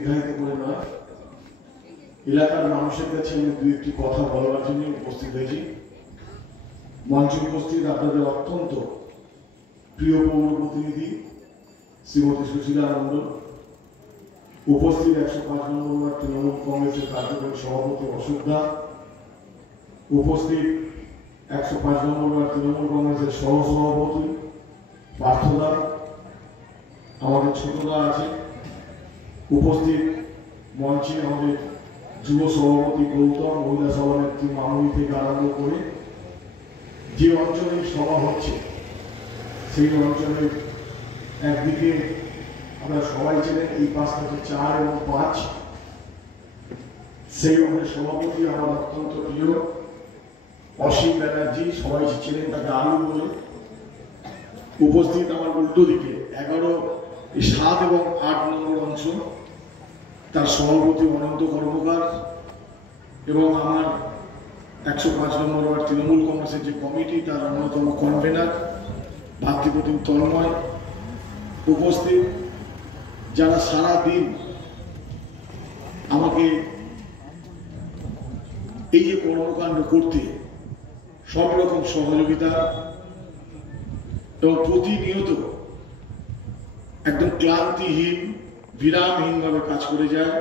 দীর্ঘায়িত করে নয়, এলাকার মানুষের কাছে আমি দু একটি কথা বলার জন্য উপস্থিত হয়েছি। মঞ্চে উপস্থিত আপনাদের অত্যন্ত প্রিয় পৌর প্রতিনিধি শ্রীমতী সুশীলা মণ্ডল, উপস্থিত 105 নম্বর ওয়ার্ড তৃণমূল কংগ্রেসের কার্যকরী সভাপতি অশোক দা, উপস্থিত 105 নম্বর ওয়ার্ড তৃণমূল কংগ্রেসের সহসভাপতি পার্থদা, আমাদের ছোটদা আছে, উপস্থিত মঞ্চে আমাদের যুব সভাপতি গৌতম, মহিলা সভানেত্রী মামুনি থেকে আরম্ভ করে যে অঞ্চলে সভা হচ্ছে সেই অঞ্চলের একদিকে আমরা সবাই ছিলেন এই পাশ থেকে 4 এবং 5, সেই আমাদের সভাপতি আমার অত্যন্ত প্রিয় অসীম ব্যানার্জি, সবাই ছিলেন তাকে আলু বলে। উপস্থিত আমার উল্টো দিকে 11, 7 এবং 8 নম্বর অংশ, তার সভাপতি অনন্ত কর্মকার এবং আমার 105 নম্বর ওয়ার্ড তৃণমূল কংগ্রেসের যে কমিটি তার অন্যতম কনভেনার ভাতৃপ্রতিম তন্ময়। উপস্থিত যারা সারা দিন আমাকে এই যে কর্মকাণ্ড করতে সব রকম সহযোগিতা এবং প্রতিনিয়ত একদম ক্লান্তিহীন বিরামহীনভাবে কাজ করে যায়।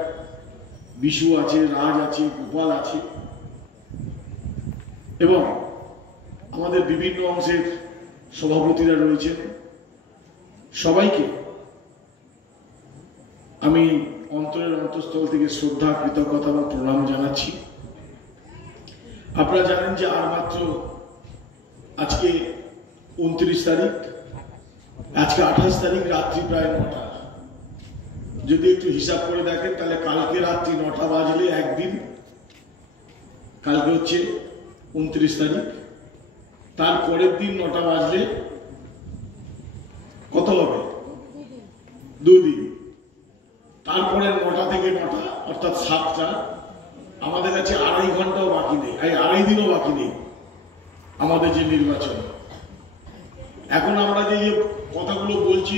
বিশু আছে, রাজ আছে, গোপাল আছে এবং আমাদের বিভিন্ন অংশের সভাপতিরা রয়েছেন। সবাইকে আমি অন্তরের অন্তঃস্থল থেকে শ্রদ্ধা, কৃতজ্ঞতা এবং প্রণাম জানাচ্ছি। আপনারা জানেন যে আর মাত্র আজকে 29 তারিখ, আজকে 28 তারিখ রাত্রি প্রায় 9টা। যদি একটু হিসাব করে দেখেন তাহলে কালকে রাত্রি 9টা বাজলে একদিন, কালকে হচ্ছে 29 তারিখ, তার পরের দিন 9টা বাজলে কত হবে? 2 দিন। তারপরে 9টা থেকে 9টা অর্থাৎ 7টা, আমাদের কাছে 2.5 ঘন্টাও বাকি নেই, 2.5 দিনও বাকি নেই আমাদের যে নির্বাচন। এখন আমরা যে কথাগুলো বলছি,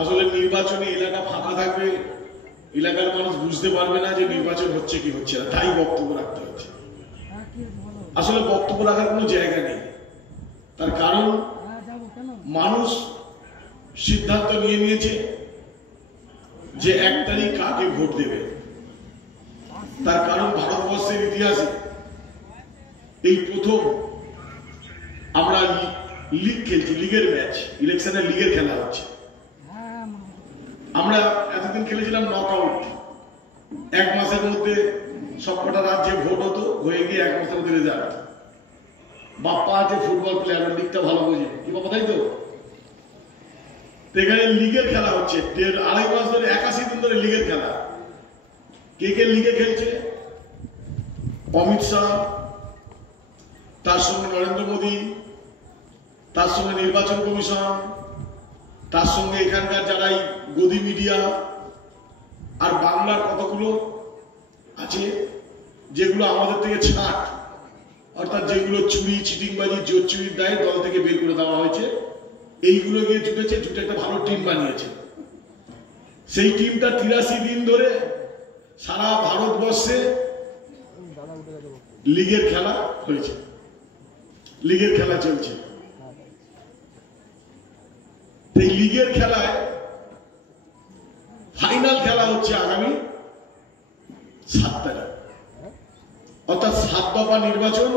আসলে নির্বাচনে এলাকা ফাঁকা থাকবে, এলাকার মানুষ বুঝতে পারবে না যে নির্বাচন হচ্ছে কি হচ্ছে না, তাই বক্তব্য রাখতে হচ্ছে। আসলে বক্তব্য রাখার কোনো জায়গা নেই, তার কারণ মানুষ সিদ্ধান্ত নিয়ে নিয়েছে যে 1 তারিখ কাকে ভোট দেবে। তার কারণ ভারতবর্ষের ইতিহাসে এই প্রথম আমরা লিগ খেলছি, লিগের ম্যাচ, ইলেকশনে লিগের খেলা হচ্ছে। আমরা এতদিন খেলেছিলাম নকআউট, 1 মাসের মধ্যে সবকটা রাজ্যে ভোট হতো, হয়ে গিয়ে 1 মাসের মধ্যে রেজাল্ট। বাপ্পা আছে ফুটবল প্লেয়ার, লিগটা ভালো বোঝে কি বাবা, তাই তো? এখানে লিগের খেলা হচ্ছে 2.5 মাস ধরে, 81 দিন ধরে লিগের খেলা। কে কে লিগে খেলছে? অমিত শাহ, তার সঙ্গে নরেন্দ্র মোদী, তার সঙ্গে নির্বাচন কমিশন, তার সঙ্গে এখানকার যারাই গদি মিডিয়া, আর বাংলার কতগুলো আছে যেগুলো আমাদের থেকে ছাট, অর্থাৎ যেগুলো চুরি, চিটিংবাজি, জোর চুরির দায়ে দল থেকে বের করে দেওয়া হয়েছে, এইগুলো গিয়ে জুটেছে, জুটে একটা ভালো টিম বানিয়েছে। সেই টিমটা 83 দিন ধরে সারা ভারতবর্ষে লিগের খেলা হয়েছে, লিগের খেলা চলছে। এই লিগের খেলায় ফাইনাল খেলা হচ্ছে আগামী 7 তারিখ, অর্থাৎ 7 দফা নির্বাচন।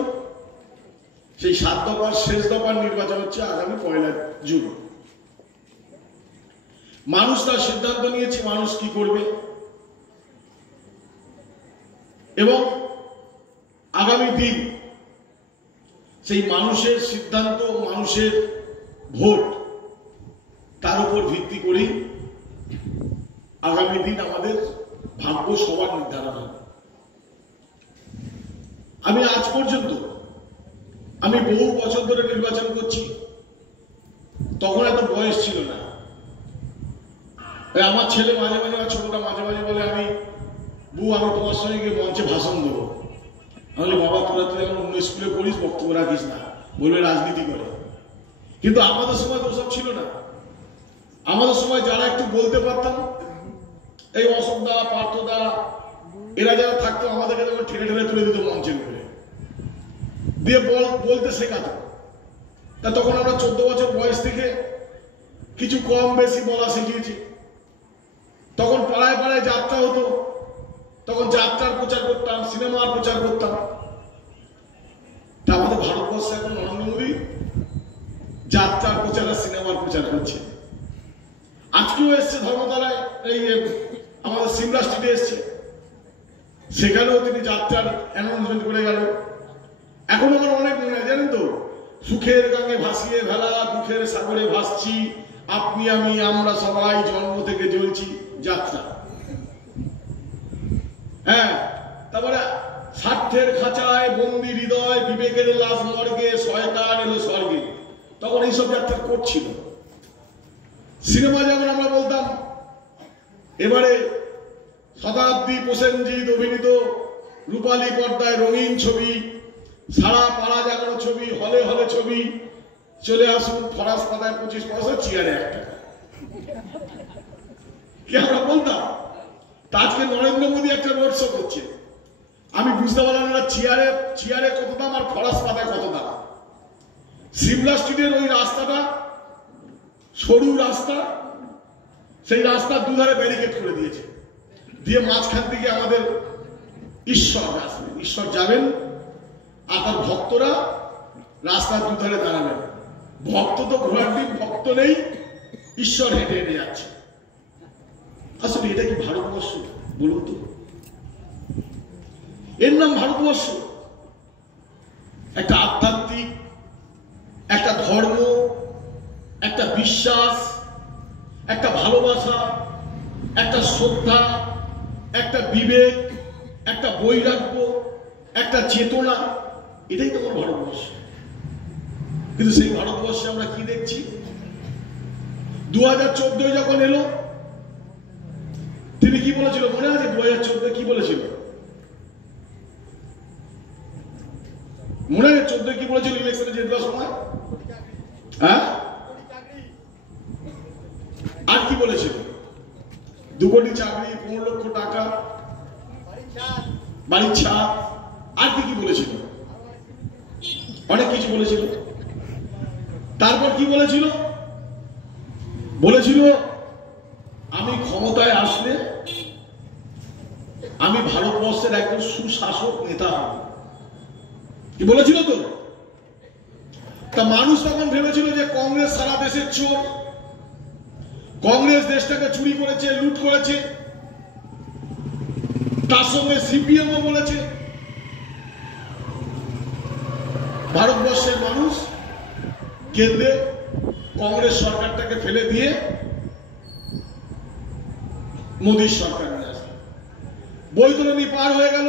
সেই 7 দফার শেষ দফার নির্বাচন হচ্ছে আগামী 1 জুন। মানুষ তার সিদ্ধান্ত নিয়েছে মানুষ কি করবে, এবং আগামী দিন সেই মানুষের সিদ্ধান্ত, মানুষের ভোট, তার উপর ভিত্তি করেই আগামী দিন আমাদের ভাগ্য সবার নির্ধারণ হবে। আমি আজ পর্যন্ত, আমি বহু বছর ধরে নির্বাচন করছি, তখন এত বয়স ছিল না। আমার ছেলে মাঝে মাঝে, ছোটটা মাঝে মাঝে বলে, আমি তোমার সঙ্গে গিয়ে মঞ্চে ভাষণ দেবো। আমি বাবা, তোরা তুই এখন অন্য স্কুলে পড়িস, বক্তব্য রাখিস না, বলবে রাজনীতি করে। কিন্তু আমাদের সময় তো সব ছিল না। আমাদের সময় যারা একটু বলতে পারতাম, এই অশোকদা, পার্থদা, এরা যারা থাকতো আমাদেরকে যখন ঠেলে ঠেলে তুলে দিত মঞ্চের উপরে, দিয়ে বলতে শেখাতো। তা তখন আমরা 14 বছর বয়স থেকে কিছু কম বেশি বলা শিখিয়েছি। তখন পাড়ায় পাড়ায় যাত্রা হতো, তখন যাত্রার প্রচার করতাম, সিনেমার প্রচার করতাম। তা আমাদের ভারতবর্ষে এখন নরেন্দ্র মোদী যাত্রার প্রচার আর সিনেমার প্রচার করছে। আজকেও এসছে ধর্মতলায়, এই আমাদের সিমলা স্ট্রিটে এসছে, সেখানেও তিনি যাত্রার অ্যানাউন্সমেন্ট করে গেল। এখন আমার অনেক মনে হয় জানেন তো, সুখের গাঙে ভাসিয়ে ভেলা, দুঃখের সাগরে ভাসছি, আপনি আমি আমরা সবাই জন্ম থেকে জ্বলছি, যাত্রা। হ্যাঁ, তারপরে স্বার্থের খাঁচায় বন্দি হৃদয়, বিবেকের লাশ মর্গে, শয়তান এলো স্বর্গে, তখন এইসব যাত্রা করছিল। সিনেমা যেমন আমরা বলতাম, এবারে শতাব্দী প্রসেনজিৎ অভিনীত রূপালী পর্দায় রঙিন ছবি, সারা পাড়া জাগানো ছবি, হলে হলে ছবি, চলে আসুন, ফরাস পাতায় 25 পয়সা, চেয়ারে 1 টাকা, কি আমরা বলতাম। আজকে নরেন্দ্র মোদী একটা রোড শো করছে, আমি বুঝতে পারলাম না চেয়ারে কত দাম আর ফরাস পাতায় কত দাম। সিমলা স্ট্রিটের ওই রাস্তাটা সরু রাস্তা, সেই রাস্তার দুধারে ব্যারিকেড করে দিয়েছে, দিয়ে মাঝখান থেকে আমাদের ঈশ্বর আসবেন, ঈশ্বর যাবেন আর তার ভক্তরা রাস্তার দুধারে দাঁড়াবেন। ভক্ত তো ঘোড়ার ডিম, ভক্ত নেই, ঈশ্বর হেঁটে হেঁটে যাচ্ছে। আসলে এটা কি ভারতবর্ষ বলুন তো? এর নাম ভারতবর্ষ? একটা আধ্যাত্মিক, একটা ধর্ম, একটা বিশ্বাস, একটা ভালোবাসা, একটা শ্রদ্ধা, একটা বিবেক, একটা বৈরাগ্য, একটা চেতনা, এটাই তো ভারতবর্ষ। কিন্তু সেই ভারতবর্ষে আমরা কি দেখছি? 2014 যখন এলো, তিনি কি বলেছিল মনে আছে? 2014 কি বলেছিল মনে আছে? 14 কি বলেছিল ইলেকশনে জেতার সময়? হ্যাঁ, আর কি বলেছিল? 2 কোটি চাকরি, 15 লক্ষ টাকা, বাড়ির ছাদ, আর কি কি বলেছিল? অনেক কিছু বলেছিল। তারপর কি বলেছিল? বলেছিল আমি ক্ষমতায় আসলে আমি ভারতবর্ষের একজন সুশাসক নেতা হব, কি বলেছিল তো? তা মানুষ তখন ভেবেছিল যে কংগ্রেস সারা দেশের চোর, কংগ্রেস দেশটাকে চুরি করেছে, লুট করেছে, তার সঙ্গে সিপিএমও বলেছে। ভারতবর্ষের মানুষ কেন্দ্রে কংগ্রেস সরকারটাকে ফেলে দিয়ে মোদীর সরকার নিয়ে আসে। বৈতরণী পার হয়ে গেল,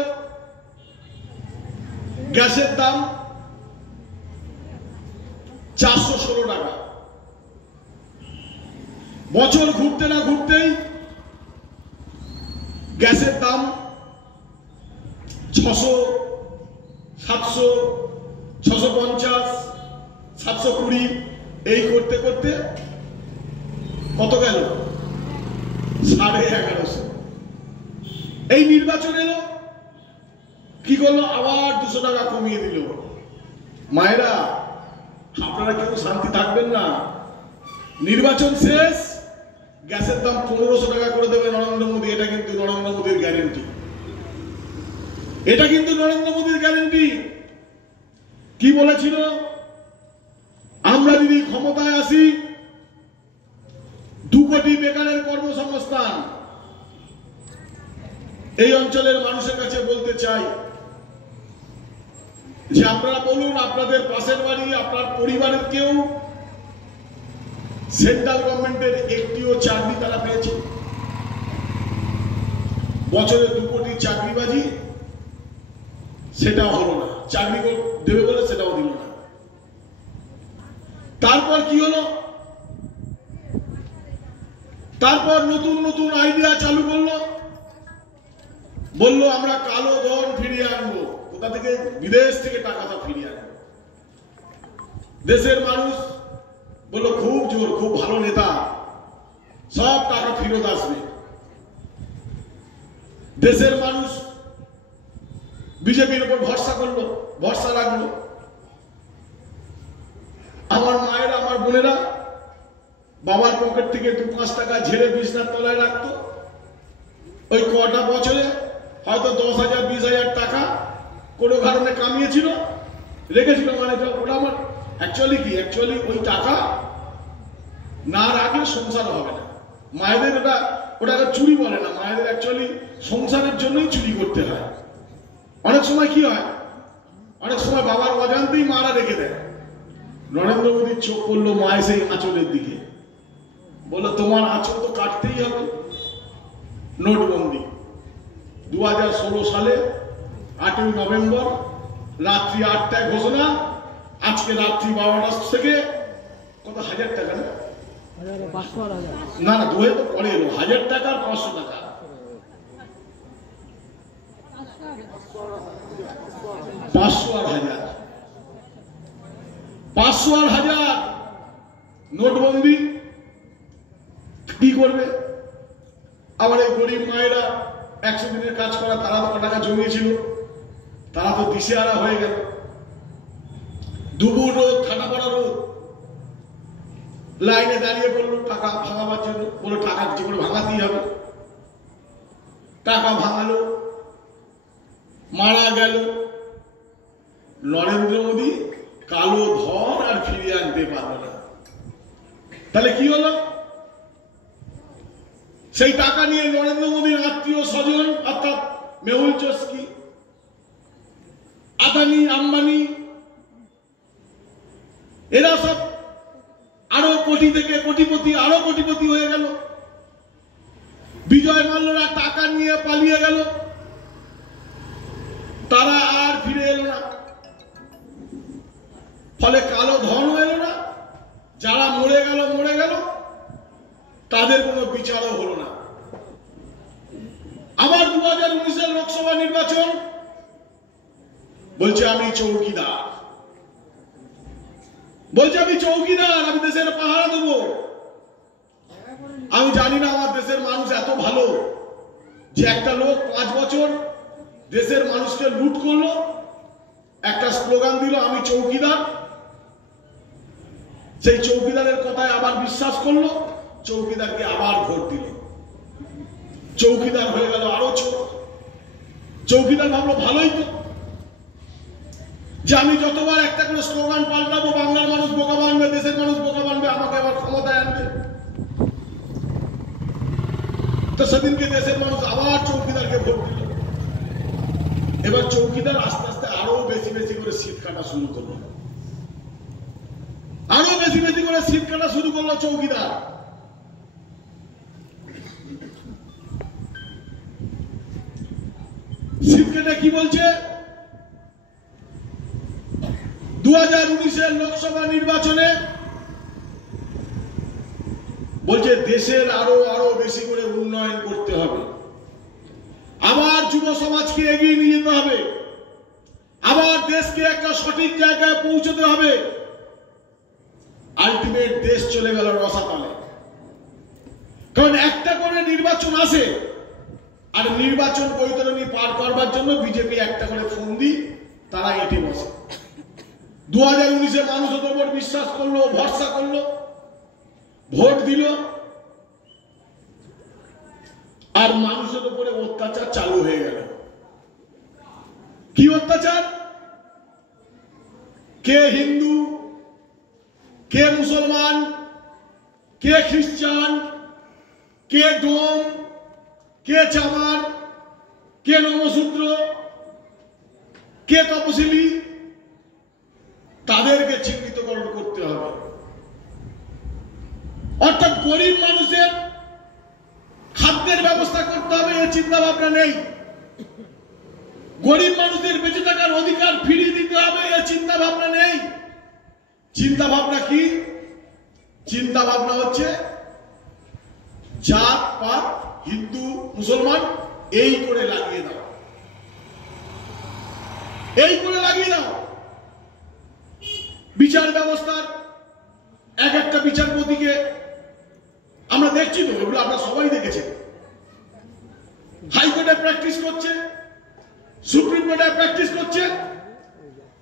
গ্যাসের দাম 416 টাকা, বছর ঘুরতে না ঘুরতেই গ্যাসের দাম 600, 700, 650, 720, এই করতে করতে কত গেল? 1150। এই নির্বাচন এলো, কি করলো? আবার 200 টাকা কমিয়ে দিল। মায়েরা, আপনারা কেউ শান্তি থাকবেন না, নির্বাচন শেষ, গ্যাসের দাম 1500 টাকা করে দেবে নরেন্দ্র মোদী। এটা কিন্তু নরেন্দ্র মোদীর গ্যারেন্টি, এটা কিন্তু নরেন্দ্র মোদীর গ্যারেন্টি। কি বলেছিল? আমরা যদি ক্ষমতায় আসি 2 কোটি বেকারের কর্মসংস্থান। এই অঞ্চলের মানুষের কাছে বলতে চাই যে আপনারা বলুন, আপনাদের পাশের বাড়ি, আপনার পরিবারের কেউ সেন্ট্রাল গভর্নমেন্টের একটিও চাকরি তারা পেয়েছে? বছরে 2 কোটি চাকরিবাজি, সেটাও হলো না। চাকরি দেবে বলে সেটাও দিল না। তারপর কি হলো? তারপর নতুন নতুন আইডিয়া চালু করলো, বললো আমরা কালো ধন ফিরিয়ে আনবো। কোথা থেকে? বিদেশ থেকে টাকাটা ফিরিয়ে আনবো। দেশের মানুষ বললো খুব জোর, খুব ভালো নেতা, সব টাকা ফেরত আসবে। দেশের মানুষ বিজেপির উপর ভরসা করলো, ভরসা রাখলো। আমার মায়েরা, আমার বোনেরা বাবার পকেট থেকে 2-5 টাকা ঝেড়ে বিছনার তলায় রাখতো। ওই কটা বছরে হয়তো 10,000 20,000 টাকা কোনো কারণে কামিয়েছিল, রেখেছিল। মানে ওটা আমার অ্যাকচুয়ালি ওই টাকা না রাখলে সংসার হবে না। মায়েদের ওটাকে চুরি বলে না, মায়েদের অ্যাকচুয়ালি সংসারের জন্যই চুরি করতে হয়। অনেক সময় কি হয়, অনেক সময় বাবার অজান্তেই মারা রেখে দেয়। নরেন্দ্র মোদীর চোখ পড়লো মায়ের সেই আঁচলের দিকে, বললো তোমার আঁচল তো কাটতেই হবে। নোটবন্দি 2016 সালে 8ই নভেম্বর রাত্রি 8টায় ঘোষণা। আজকে রাত্রি 12টা থেকে কত হাজার টাকা না, না না 2 তো পরে এলো, 1000 টাকা আর 500 টাকা, 500 আর 1000, 500 আর 1000 নোটবন্দি। কি করবে? আবার এই গরিব মায়েরা 100 দিনের কাজ করা, তারা তো টাকা জমিয়েছিল, তারা তো দিশেহারা হয়ে গেল। দুপুর রোদ, ঠান্ডা পড়া রোদ, লাইনে দাঁড়িয়ে পড়লো টাকা ভাঙাবার জন্য। বলে টাকা যে করে ভাঙাতেই হবে। টাকা ভাঙালো, মারা গেল। নরেন্দ্র মোদী কালো ধন আর ফিরিয়ে আনতে পারল না। তাহলে কি হলো? সেই টাকা নিয়ে নরেন্দ্র মোদীর আত্মীয় স্বজন অর্থাৎ মেহুল চস্কি, আদানি, আম্বানি, এরা সব আরো কোটি থেকে কোটিপতি, আরো কোটিপতি হয়ে গেল। বিজয় মাল্যরা টাকা নিয়ে পালিয়ে গেল, তারা আর ফিরে এলো না। ফলে কালো ধনও এলো না, যারা মরে গেল, তাদের কোনো বিচারও হলো না। আবার 2019-এর লোকসভা নির্বাচন, বলছে আমি চৌকিদার, আমি দেশের পাহারা দেবো। আমি জানি না আমার দেশের মানুষ এত ভালো যে একটা লোক 5 বছর দেশের মানুষকে লুট করলো, একটা স্লোগান দিল আমি চৌকিদার, সেই চৌকিদারের কথায় আবার বিশ্বাস করলো, চৌকিদারকে আবার ভোট দিল। চৌকিদার হয়ে গেল আরো ছোট। চৌকিদার ভাবলো ভালোই তো, যে আমি যতবার একটা করে স্লোগান পাল্টাবো বাংলার মানুষ বোকা বানবে, দেশের মানুষ বোকা বানবে, আমাকে আবার ক্ষমতায় আনবে। তো সেদিনকে দেশের মানুষ আবার চৌকিদারকে ভোট দিল। এবার চৌকিদার আস্তে আস্তে আরো বেশি বেশি করে সিট কাটা শুরু করলো, আরো বেশি বেশি করে সিট কাটা শুরু করলো চৌকিদার। সিট কেটে কি বলছে? 2019-এর লোকসভা নির্বাচনে বলছে দেশের আরো বেশি করে উন্নয়ন করতে হবে, আবার যুব সমাজকে এগিয়ে নিয়ে যেতে হবে, আবার দেশকে একটা সঠিক জায়গায় পৌঁছতে হবে। আলটিমেট দেশ চলে গেল রসাতলে। কারণ একটা করে নির্বাচন আসে, আর নির্বাচন বৈতরণী পার করবার জন্য বিজেপি একটা করে ফন্দি তারা এঁটে বসে। 2019-এ মানুষ ওদের উপর বিশ্বাস করলো, ভরসা করলো, ভোট দিল, আর মানুষের উপরে অত্যাচার চালু হয়ে গেল। কি অত্যাচার? কে হিন্দু, কে মুসলমান, কে খ্রিস্টান, কে ডোম, কে চামার, কে নমশূদ্র, কে তপশিলি, তাদেরকে চিহ্নিতকরণ করতে হবে। অর্থাৎ গরিব মানুষের খাদ্যের ব্যবস্থা করতে হবে, এ চিন্তা ভাবনা নেই। গরিব মানুষদের বেঁচে থাকার অধিকার ফিরিয়ে দিতে হবে, এ চিন্তা ভাবনা নেই। চিন্তা ভাবনা কি? চিন্তা ভাবনা হচ্ছে জাত পাত, হিন্দু মুসলমান এই করে লাগিয়ে দাও, এই করে লাগিয়ে দাও। বিচার ব্যবস্থার এক একটা বিচারপতিকে আমরা দেখছি তো, এগুলো আপনারা সবাই দেখেছেন। হাইকোর্টে প্র্যাকটিস করছে, সুপ্রিম কোর্টে প্র্যাকটিস করছে,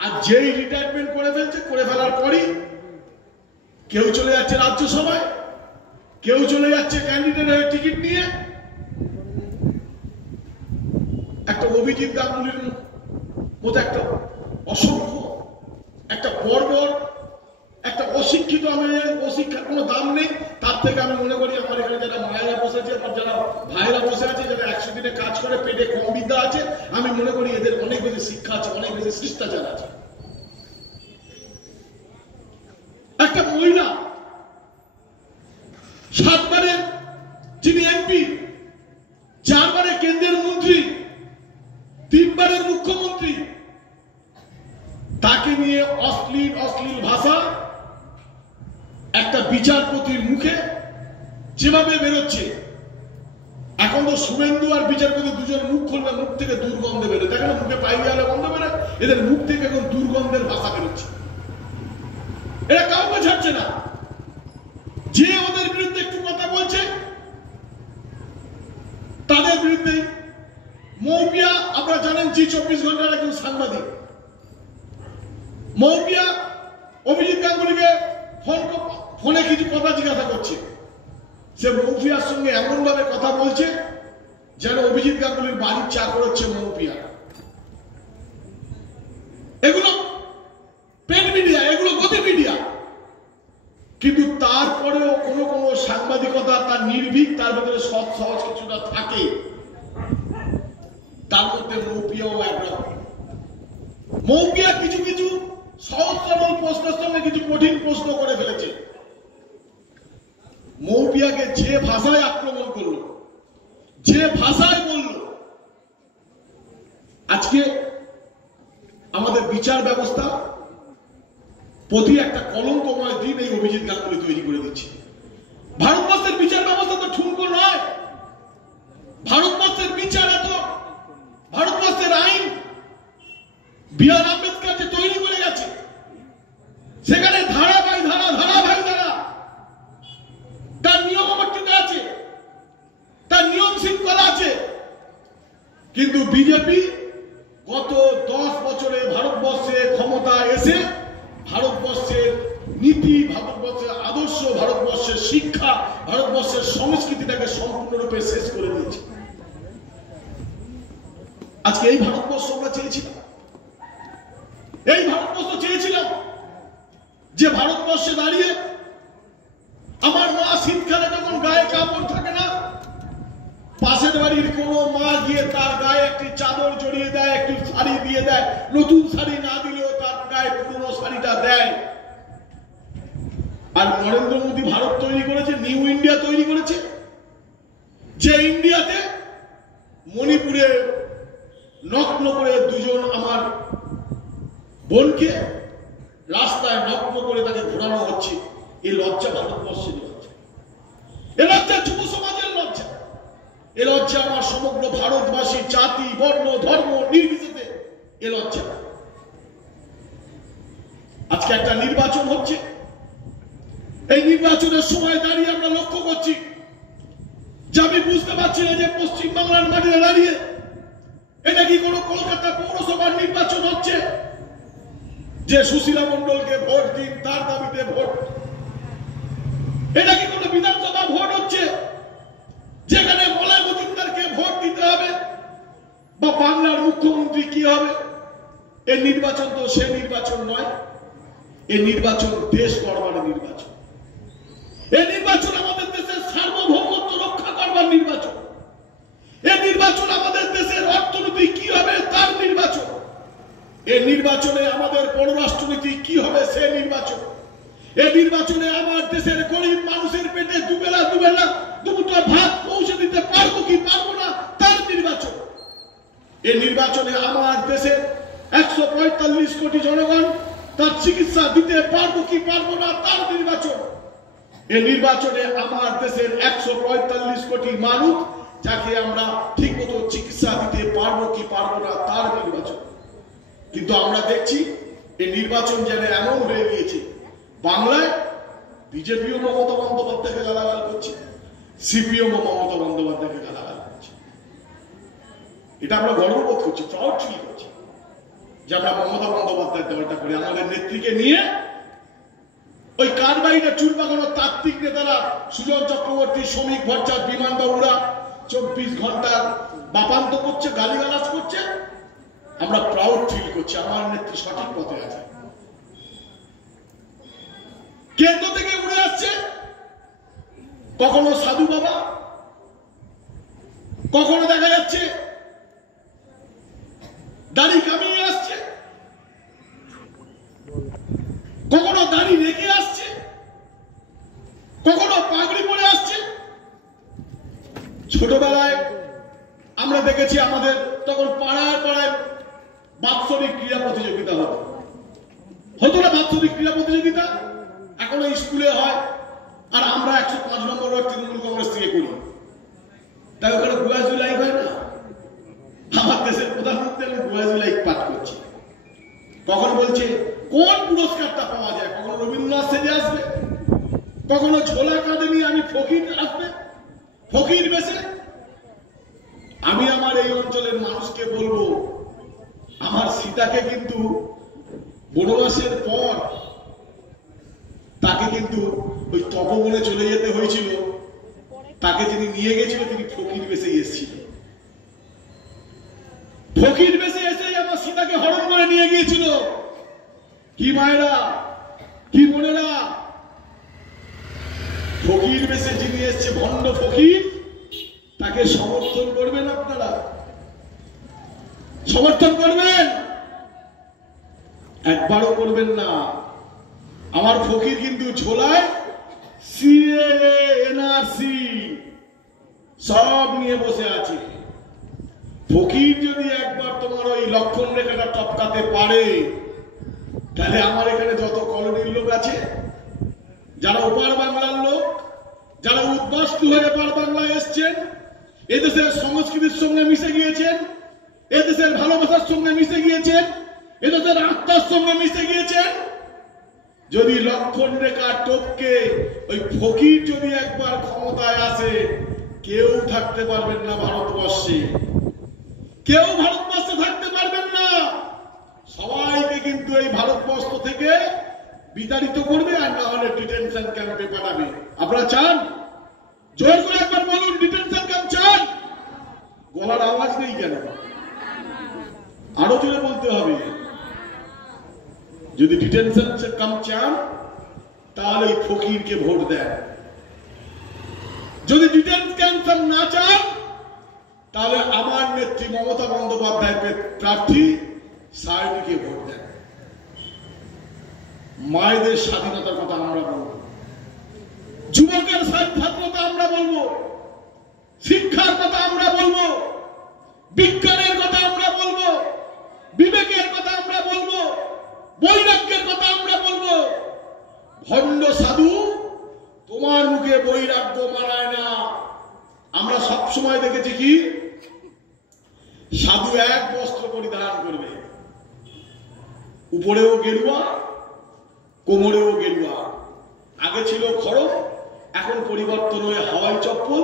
আর যেই রিটায়ারমেন্ট করে ফেলছে, করে ফেলার পরই কেউ চলে যাচ্ছে রাজ্যসভায়, কেউ চলে যাচ্ছে ক্যান্ডিডেটের টিকিট নিয়ে। একটা অভিজিৎ গাঙ্গুলির মতো একটা অসভ্য, একটা বর্বর, একটা অশিক্ষিত, আমি অশিক্ষার কোনো দাম নেই। তার থেকে আমি মনে করি আমার এখানে যারা মায়েরা বসে আছে, যারা ভাইরা বসে আছে, যারা 100 দিনে কাজ করে, পেটে কম বিদ্যা আছে, আমি মনে করি এদের অনেক বেশি শিক্ষা আছে, অনেক বেশি শিষ্টাচার আছে। একটা মহিলা 7 বারের যিনি এমপি, 4 বারের কেন্দ্রের মন্ত্রী, 3 বারের মুখ্যমন্ত্রী, তাকে নিয়ে অশ্লীল অশ্লীল ভাষা একটা বিচারপতির মুখে যেভাবে বেরোচ্ছে, এখন তো শুভেন্দু আর বিচারপতি দুজন মুখ খুললে মুখ থেকে দুর্গন্ধ বেরোয়। দেখেন মুখে পাইলে আলে গন্ধ বেরোয়, এদের মুখ থেকে এখন দুর্গন্ধের ভাষা বেরোচ্ছে। এরা কাউকে ছাড়ছে না। যে ওদের বিরুদ্ধে একটু কথা বলছে তাদের বিরুদ্ধে মৌপিয়া, আপনারা জানেন জি 24 ঘন্টার একজন সাংবাদিক, মৌপিয়া অভিজিৎ গাঙ্গুলিকে ফোনে কিছু কথা জিজ্ঞাসা করছে, সে মৌপিয়ার সঙ্গে এমন ভাবে কথা বলছে যেন অভিজিৎ গাঙ্গুলির বাড়ির চাকর হচ্ছে মৌপিয়া। এগুলো পেন মিডিয়া, এগুলো গতি মিডিয়া। কিন্তু তারপরেও কোনো কোনো সাংবাদিকতা তার নির্ভীক, তার ভিতরে সৎ সহজ কিছুটা থাকে, তার মধ্যে মৌপিয়াও একরকম। মৌপিয়া কিছু কিছু সহজ সরল প্রশ্নের সঙ্গে কিছু কঠিন প্রশ্ন করে ফেলেছে। মৌপিয়াকে যে ভাষায় আক্রমণ করলো, যে ভাষায় বলল, আজকে আমাদের বিচার ব্যবস্থা প্রতি একটা কলঙ্কময় দিন এই অভিজিৎ গাঙ্গুলি তৈরি করে দিচ্ছে। ভারতবর্ষের বিচার ব্যবস্থা তো ঠুনকো নয়। ভারতবর্ষের বিচার এত, ভারতবর্ষের আইন বি.আর. আম্বেদকর যে তৈরি করে গেছে, সেখানে ধারা বাই ধারা, ধারা বাই ধারা তার নিয়ম অবর্তিত আছে, তার নিয়ম শৃঙ্খলা আছে। কিন্তু বিজেপি গত 10 বছরে ভারতবর্ষে ক্ষমতা এসে ভারতবর্ষের নীতি, ভারতবর্ষের আদর্শ, ভারতবর্ষের শিক্ষা, ভারতবর্ষের সংস্কৃতিটাকে সম্পূর্ণরূপে শেষ করে দিয়েছে। আজকে এই ভারতবর্ষ আমরা চেয়েছিলাম, এই ভারতবর্ষ চেয়েছিলাম যে ভারতবর্ষে দাঁড়িয়ে আমার মা শীতকালে যখন গায়ে কাপড় থাকে না, পাশের বাড়ির কোনো মা গিয়ে তার গায়ে একটি চাদর জড়িয়ে দেয়, একটি শাড়ি দিয়ে দেয়, নতুন শাড়ি না দিলেও তার গায়ে পুরনো শাড়িটা দেয়। আর নরেন্দ্র মোদী ভারত তৈরি করেছে, নিউ ইন্ডিয়া তৈরি করেছে, যে ইন্ডিয়াতে মণিপুরে নগ্ন করে দুজন আমার বোনকে রাস্তায় নগ্ন করে তাকে ঘোরানো হচ্ছে। এই লজ্জা ভারতবর্ষের লজ্জা, এ লজ্জা যুব সমাজের লজ্জা, এ লজ্জা আমার সমগ্র ভারতবাসী জাতি, বর্ণ, ধর্ম নির্বিশেষে এ লজ্জা। আজকে একটা নির্বাচন হচ্ছে, এই নির্বাচনের সময় দাঁড়িয়ে আমরা লক্ষ্য করছি যে আমি বুঝতে পারছি না যে পশ্চিমবাংলার মাটিতে দাঁড়িয়ে এটা কি কোনো কলকাতা পৌরসভার নির্বাচন হচ্ছে যে সুশীলা মণ্ডলকে ভোট দিন তার দাবিতে ভোট, এটা কি কোনো বিধানসভা ভোট হচ্ছে যেখানে মলয় মজুমদারকে ভোট দিতে হবে বা বাংলার মুখ্যমন্ত্রী কি হবে? এই নির্বাচন তো সে নির্বাচন নয়। এই নির্বাচন দেশ গড়বার নির্বাচন, এই নির্বাচন আমাদের দেশের সার্বভৌমত্ব রক্ষা করবার নির্বাচন, এই নির্বাচন আমাদের দেশের অর্থনীতি কি হবে তার নির্বাচন, এই নির্বাচনে আমাদের পররাষ্ট্রনীতি কি হবে সে নির্বাচন, এই নির্বাচনে আমার দেশের গরিব মানুষের পেটে দুবেলা দুমুঠো ভাত পৌঁছে দিতে পারবো কি পারবো না তার নির্বাচন, এই নির্বাচনে আমার দেশের 145 কোটি জনগণ তার চিকিৎসা দিতে পারবো কি পারবো না তার নির্বাচন, এই নির্বাচনে আমার দেশের 145 কোটি মানুষ যাকে আমরা ঠিক মতো চিকিৎসা দিতে পারবো কি পারবো না তার নির্বাচন। কিন্তু আমরা দেখছি এই নির্বাচন যেন এমন হয়ে গিয়েছে, বাংলায় বিজেপিও মমতা বন্দ্যোপাধ্যায়কে গালাগাল করছে, সিপিএম মমতা বন্দ্যোপাধ্যায়কে গালাগাল করছে। এটা আমরা গর্ববোধ করছি, প্রাউড ফিল করছি যে আমরা মমতা বন্দ্যোপাধ্যায়ের দলটা করে আমাদের নেত্রীকে নিয়ে ওই কারবাইটা চুল পাকানোর তাত্ত্বিক নেতারা সুজন চক্রবর্তী, শ্রমিক ভট্টাচার্য, বিমানবাবুরা 24 ঘন্টার বাপান্ত করছে, গালিগালাজ করছে। আমরা প্রাউড ফিল করছি আমার নেত্রী সঠিক পথে আছে। কেন্দ্র থেকে উড়ে আসছে কখনো সাধু বাবা, কখনো দেখা যাচ্ছে দাড়ি কামিয়ে আসছে, কখনো দাড়ি রেখে আসছে, কখনো পাগড়ি পরে আসছে। ছোটবেলায় আমরা দেখেছি আমাদের তখন পাড়ায় পাড়ায় বাৎসরিক ক্রীড়া প্রতিযোগিতা হতো না? বাৎসরিক ক্রীড়া প্রতিযোগিতা এখনো স্কুলে হয়, আর আমরা 105 নম্বর ওয়ার্ড তৃণমূল কংগ্রেস থেকে করি। তাই ওখানে গুয়াজু লাইক হয় না? আমার দেশের প্রধানমন্ত্রী আমি গুয়াজু লাইক পাঠ করছি। কখন বলছে কোন পুরস্কারটা পাওয়া যায়, কখনো রবীন্দ্রনাথ সেজে আসবে, কখনো ঝোলা কাঁধে নিয়ে আমি ফকির আসবে, ফকির বেশে। আমি আমার এই অঞ্চলের মানুষকে বলবো, আমার সীতাকে কিন্তু বনবাসের পর তাকে কিন্তু ওই তপবনে চলে যেতে হয়েছিল। তাকে যিনি নিয়ে গেছিল তিনি ফকির বেশে এসেছিল। ফকির বেশে এসে আমার সীতাকে হরণ করে নিয়ে গিয়েছিল। কি মায়েরা, কি বোনেরা, ফকির বেশে যিনি এসছে ভণ্ড ফকির, তাকে সমর্থন করবেন আপনারা? সমর্থন করবেন? একবারও করবেন না। আমার ফকির কিন্তু ঝোলায় সিএএ, এনআরসি সব নিয়ে বসে আছে। ফকির যদি একবার তোমার ওই লক্ষণ রেখাটা টপকাতে পারে, তাহলে আমার এখানে যত কলোনির লোক আছে, যারা ওপার বাংলার লোক, যারা উদ্বাস্তু হয়ে এপার বাংলায় এসছেন, এদেশের সংস্কৃতির সঙ্গে মিশে গিয়েছেন, এদেশের ভালোবাসার সঙ্গে মিশে গিয়েছেন, এদেশের আত্মার সঙ্গে মিশে গিয়েছেন, যদি লক্ষণ রেখা টপকে ওই ফকির যদি একবার ক্ষমতায় আসে, কেউ থাকতে পারবেন না ভারতবর্ষে, কেউ ভারতবর্ষে থাকতে পারবেন না। সবাইকে কিন্তু এই ভারতবর্ষ থেকে বিতাড়িত করবে, আর না হলে ডিটেনশন ক্যাম্পে পাঠাবে। আপনারা চান? জোর করে একবার বলুন, ডিটেনশন ক্যাম্প চান? গলার আওয়াজ নেই কেন? আরো জোরে বলতে হবে। যদি ডিটেনশন ক্যাম্প চান, তাহলে এই ফকিরকে ভোট দেন। যদি ডিটেনশন ক্যাম্প না চান, তাহলে আমার নেত্রী মমতা বন্দ্যোপাধ্যায় প্রার্থী সায়নীকে ভোট দেন। মায়েদের স্বাধীনতার কথা আমরা বলবো, যুবকের স্বাধীনতা আমরা বলবো, শিক্ষার কথা আমরা বলবো, বিজ্ঞানের কথা আমরা বলবো, বিবেকের কথা আমরা বলবো, বৈরাগ্যের কথা আমরা বলবো। ভণ্ড সাধু, তোমার মুখে বৈরাগ্য মানায় না। আমরা সব সময় দেখেছি কি, সাধু এক বস্ত্র পরিধান করবে, উপরেও গেরুয়া, কোমরেও গেরুয়া। আগে ছিল খড়ম, এখন পরিবর্তন হয়ে হাওয়াই চপ্পল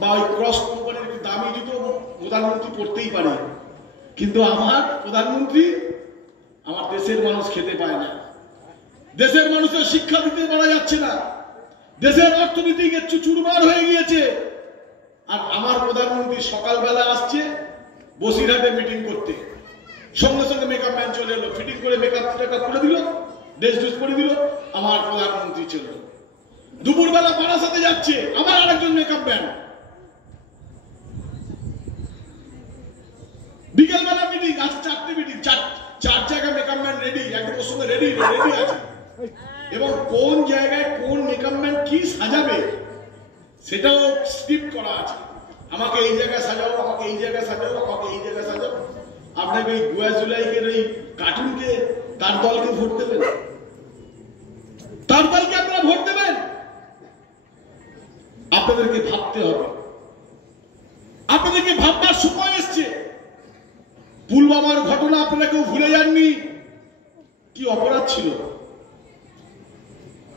বা ওই ক্রস কোম্পানির একটু দামি জুতো প্রধানমন্ত্রী পড়তেই পারে। কিন্তু আমার প্রধানমন্ত্রী আমার দেশের মানুষ খেতে পায় না, দেশের মানুষের শিক্ষা দিতে পারা যাচ্ছে না, দেশের অর্থনীতি একটু চুরমার হয়ে গিয়েছে। আর আমার প্রধানমন্ত্রী সকালবেলা আসছে বসিরহাটে মিটিং করতে, সঙ্গে সঙ্গে মেকআপ ম্যান চলে এলো, ফিটিং করে মেকআপ করে দিল, ড্রেস করে দিল, আমার প্রধানমন্ত্রী চলল। দুপুরবেলা বারাসাতে যাচ্ছে, আমার আরেকজন মেকআপ ম্যান। বিকেলবেলা মিটিং, আজ 4টে মিটিং, 4 জায়গায় মেকআপ ম্যান রেডি, একদম ওর সঙ্গে রেডি আছে। এবং কোন জায়গায় কোন মেকআপ ম্যান কি সাজাবে সেটাও স্ক্রিপ্ট করা আছে। আমাকে এই জায়গায় সাজাও, আমাকে এই জায়গায় সাজাও, আমাকে এই জায়গায় সাজাও। আপনাকে এই গুয়াজুলাইকের এই কার্টুনকে, তার দলকে ভোট দেবেন? তার দলকে আপনারা ভোট দেবেন? আপনাদেরকে ভাবতে হবে, আপনাদেরকে ভাববার সময় এসছে। পুলওয়ামার ঘটনা আপনারা কেউ ভুলে যাননি। কি অপরাধ ছিল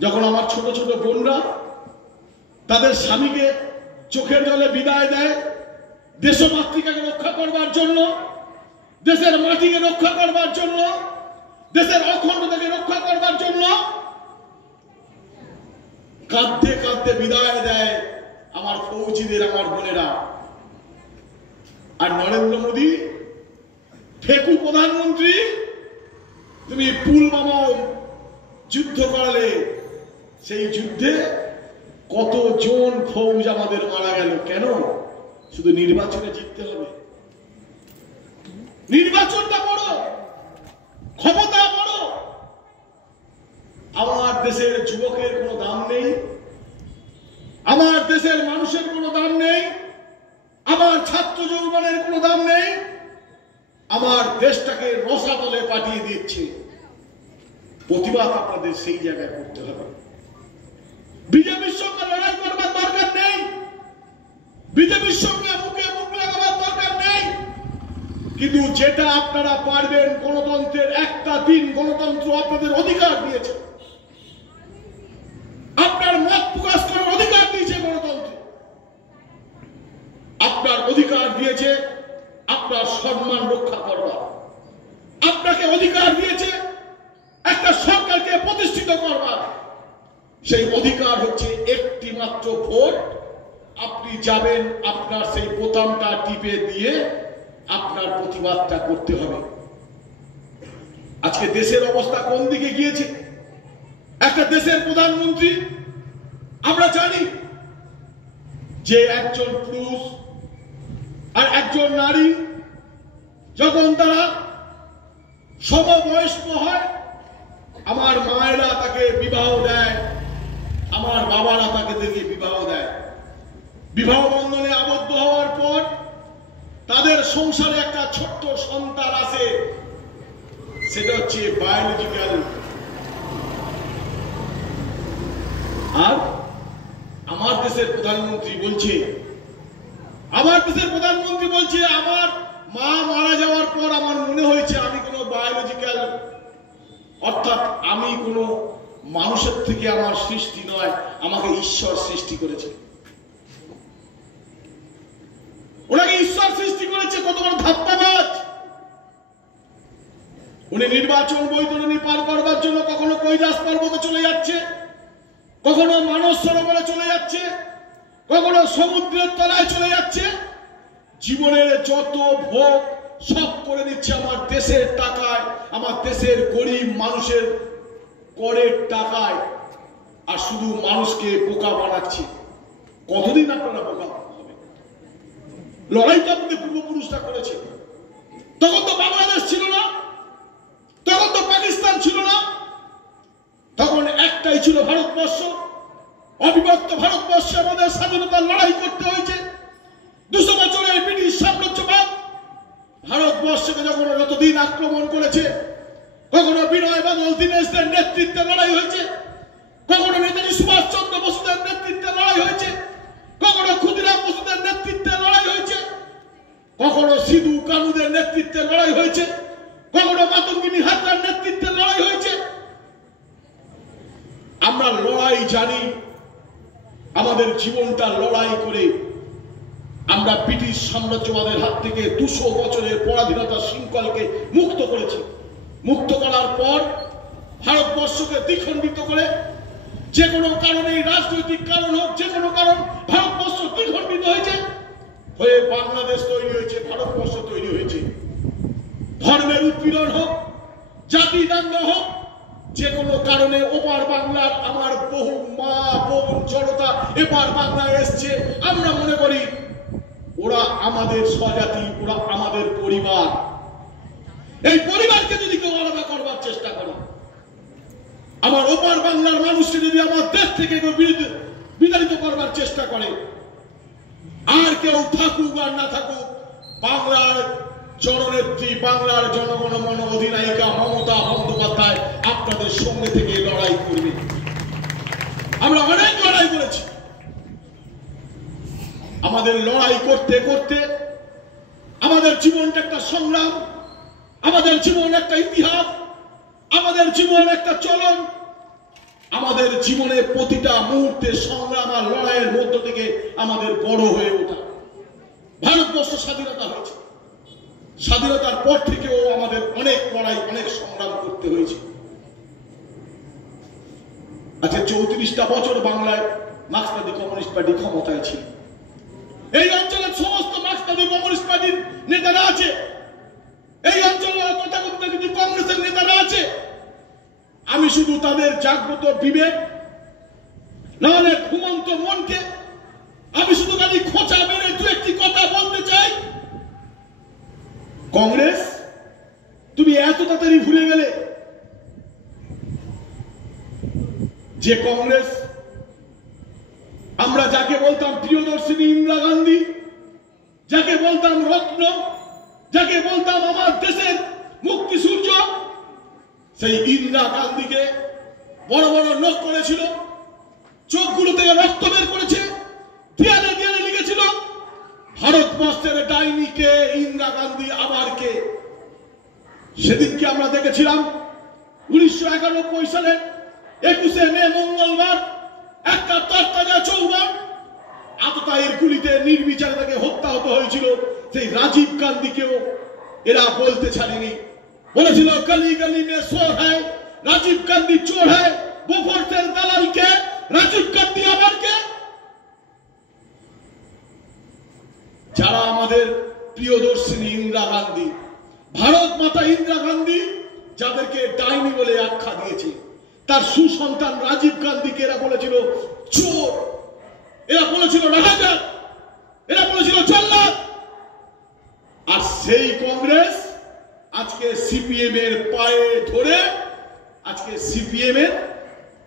যখন আমার ছোট ছোট বোনরা তাদের স্বামীকে চোখের জলে বিদায় দেয়, দেশমাতৃকাকে রক্ষা করবার জন্য, দেশের মাটিকে রক্ষা করবার জন্য, দেশের অখণ্ডতাকে রক্ষা করবার জন্য কাঁদতে কাঁদতে বিদায় দেয় আমার ফৌজিদের, আমার বোনেরা। আর নরেন্দ্র মোদী ফেকু প্রধানমন্ত্রী, তুমি পুলওয়ামা যুদ্ধ করালে, সেই যুদ্ধে কতজন ফৌজ আমাদের মারা গেল। কেন? শুধু নির্বাচনে জিততে হবে। নির্বাচনটা বড়, ক্ষমতা বড়। আমার দেশের যুবকের কোনো দাম নেই, আমার দেশের মানুষের কোনো দাম নেই, আমার ছাত্র যৌবনের কোনো দাম নেই। আমার দেশটাকে রসাতলে পাঠিয়ে দিচ্ছে। প্রতিবাদ আপনাদের সেই জায়গায় করতে হবে। বিজেপির সঙ্গে লড়াই করবার দরকার নেই, বিজেপির সঙ্গে মুখে মুখ লাগাবার দরকার নেই। কিন্তু যেটা আপনারা পারবেন, গণতন্ত্রের একটা দিন গণতন্ত্র আপনাদের অধিকার দিয়েছে, আপনার মত প্রকাশ করার অধিকার দিয়েছে গণতন্ত্র, আপনার অধিকার দিয়েছে আপনার সম্মান রক্ষা করবার, আপনাকে অধিকার দিয়েছে একটা সরকারকে প্রতিষ্ঠিত করবার। সেই অধিকার হচ্ছে একটি মাত্র ভোট। আপনি যাবেন, আপনার সেই বোতামটা টিপে দিয়ে আপনার প্রতিবাদটা করতে হবে। আজকে দেশের অবস্থা কোন দিকে গিয়েছে? একটা দেশের প্রধানমন্ত্রী, আমরা জানি যে একজন পুরুষ আর একজন নারী যখন তারা সমবয়স্ক হয়, আমার মায়েরা তাকে বিবাহ দেয়, আমার বাবারা তাকে দেখে বিবাহ দেয়। বিবাহ বন্ধনে আবদ্ধ হওয়ার পর তাদের সংসারে একটা ছোট্ট সন্তান আসে, সেটা হচ্ছে বায়োলজিক্যাল। আর আমার দেশের প্রধানমন্ত্রী বলছে, আমার মা মারা যাওয়ার পর আমার মনে হয়েছে আমি কোনো বায়োলজিক্যাল, অর্থাৎ আমি কোনো মানুষের থেকে আমার সৃষ্টি নয়, আমাকে ঈশ্বর সৃষ্টি করেছে। ওনাকে ঈশ্বর সৃষ্টি করেছে। কত বড় ধাপ্পাবাজ! উনি নির্বাচন বৈতরণী পার করবার জন্য কখনো কৈলাস পর্বতে চলে যাচ্ছে, কখনো মানস সরোবরে চলে যাচ্ছে, কখনো সমুদ্রের তলায় চলে যাচ্ছে। জীবনের যত ভোগ সব করে দিচ্ছে আমার দেশের টাকায়, আমার দেশের গরিব মানুষের করের টাকায়, আর শুধু মানুষকে বোকা বানাচ্ছে। কতদিন আপনারা বোকা হবে? লড়াই তো আপনাদের পূর্বপুরুষরা করেছে। তখন তো বাংলাদেশ ছিল না, তখন তো পাকিস্তান ছিল না, তখন একটাই ছিল ভারতবর্ষ। অবিভক্ত ভারতবর্ষে আমাদের স্বাধীনতার লড়াই করতে হয়েছে। 200 বছরের ব্রিটিশ সাম্রাজ্যবাদ ভারতবর্ষকে যখন যতদিন আক্রমণ করেছে, কখনো বিনয় বাদল দীনেশদের নেতৃত্বে লড়াই হয়েছে, কখনো নেতাজি সুভাষচন্দ্র বসুদের নেতৃত্বে লড়াই হয়েছে, কখনো ক্ষুদিরাম বসুদের নেতৃত্বে লড়াই হয়েছে, কখনো সিধু কানুদের নেতৃত্বে লড়াই হয়েছে, কখনো মাতঙ্গিনী হাজরার নেতৃত্বে লড়াই হয়েছে। আমরা লড়াই জানি। আমাদের জীবনটা লড়াই করে আমরা ব্রিটিশ সাম্রাজ্যবাদের হাত থেকে 200 বছরের পরাধীনতার শৃঙ্খলকে মুক্ত করেছি। মুক্ত করার পর ভারতবর্ষকে দ্বিখণ্ডিত করে, যে কোনো কারণে, রাজনৈতিক কারণ হোক, যে কোনো কারণ, ভারতবর্ষ দ্বিখণ্ডিত হয়েছে, হয়ে বাংলাদেশ তৈরি হয়েছে, ভারতবর্ষ তৈরি হয়েছে। ধর্মের উৎপীড়ন হোক, জাতি দাঙ্গা হোক, যে কোনো কারণে ওপার বাংলার আমার বহু মা বোন জনতা এপার বাংলায় এসছে। আমরা মনে করি ওরা আমাদের স্বজাতি, ওরা আমাদের পরিবার। এই পরিবারকে যদি কেউ আলাদা করবার চেষ্টা করে, আমার ওপার বাংলার মানুষকে যদি আমার দেশ থেকে বিতাড়িত করবার চেষ্টা করে, আর কেউ থাকুক আর না থাকুক, বাংলার জননেত্রী, বাংলার জনগণমন অধিনায়িকা মমতা বন্দ্যোপাধ্যায় আপনাদের সঙ্গে থেকে লড়াই করবে। আমরা অনেক লড়াই করেছি। আমাদের লড়াই করতে করতে আমাদের জীবনটা একটা সংগ্রাম, আমাদের জীবন একটা ইতিহাস, আমাদের জীবন একটা চলন। আমাদের জীবনে প্রতিটা মুহূর্তে সংগ্রাম আর লড়াইয়ের মধ্য থেকে আমাদের বড় হয়ে ওঠা। ভারতবর্ষ স্বাধীনতা হয়েছে, স্বাধীনতার পর থেকেও আমাদের অনেক লড়াই, অনেক সংগ্রাম করতে হয়েছে। আচ্ছা, 34টা বছর বাংলায় মার্ক্সবাদী কমিউনিস্ট পার্টি ক্ষমতায় ছিল। এই অঞ্চলের সমস্ত মার্ক্সবাদী কমিউনিস্ট পার্টির নেতারা আছে, এই অঞ্চলের তথাকথিত কিছু কংগ্রেসের নেতারা আছে। আমি শুধু তাদের জাগ্রত বিবেক, নাহলে ঘুমন্ত মনকে আমি শুধু খালি খোঁচা মেরে দু একটি কথা বলতে চাই। কংগ্রেস, তুমি এত তাড়াতাড়ি ভুলে গেলে যে কংগ্রেস আমরা যাকে বলতাম প্রিয়দর্শিনী ইন্দিরা গান্ধী, যাকে বলতাম রত্ন, যাকে বলতাম আমার দেশের মুক্তি সূর্য, সেই ইন্দিরা গান্ধীকে বড় বড় নখ করেছিল, চোখগুলো থেকে রক্ত বের করেছে, দেয়ালে দেয়ালে লিখেছিল ভারতবর্ষের ডাইনিকে ইন্দিরা গান্ধী আবার কে। সেদিনকে আমরা দেখেছিলাম 1991 সালের 21শে মে মঙ্গলবার একটা তরতাজা চৌবার আততায়ীর গুলিতে নির্বিচারে তাকে হত্যা হতে হয়েছিল। সেই রাজীব গান্ধীকেও এরা বলতে ছাড়েনি, বলেছিল গলি গলি মে চোর হ্যায়, রাজীব গান্ধী চোর হ্যায়, বোফোর্সের দালালকে রাজীব গান্ধী আবার কে। যারা আমাদের প্রিয়দর্শিনী ইন্দিরা গান্ধী, ভারত মাতা ইন্দিরা গান্ধী যাদেরকে ডাইনি বলে আখ্যা দিয়েছে, তার সুসন্তান রাজীব গান্ধীকে এরা বলেছিল চোর, এরা বলেছিল রাজাকার, এরা বলেছিল জল্লাদ। আর সেই কংগ্রেস আজকে সিপিএম এর পায়ে ধরে আজকে সিপিএম এর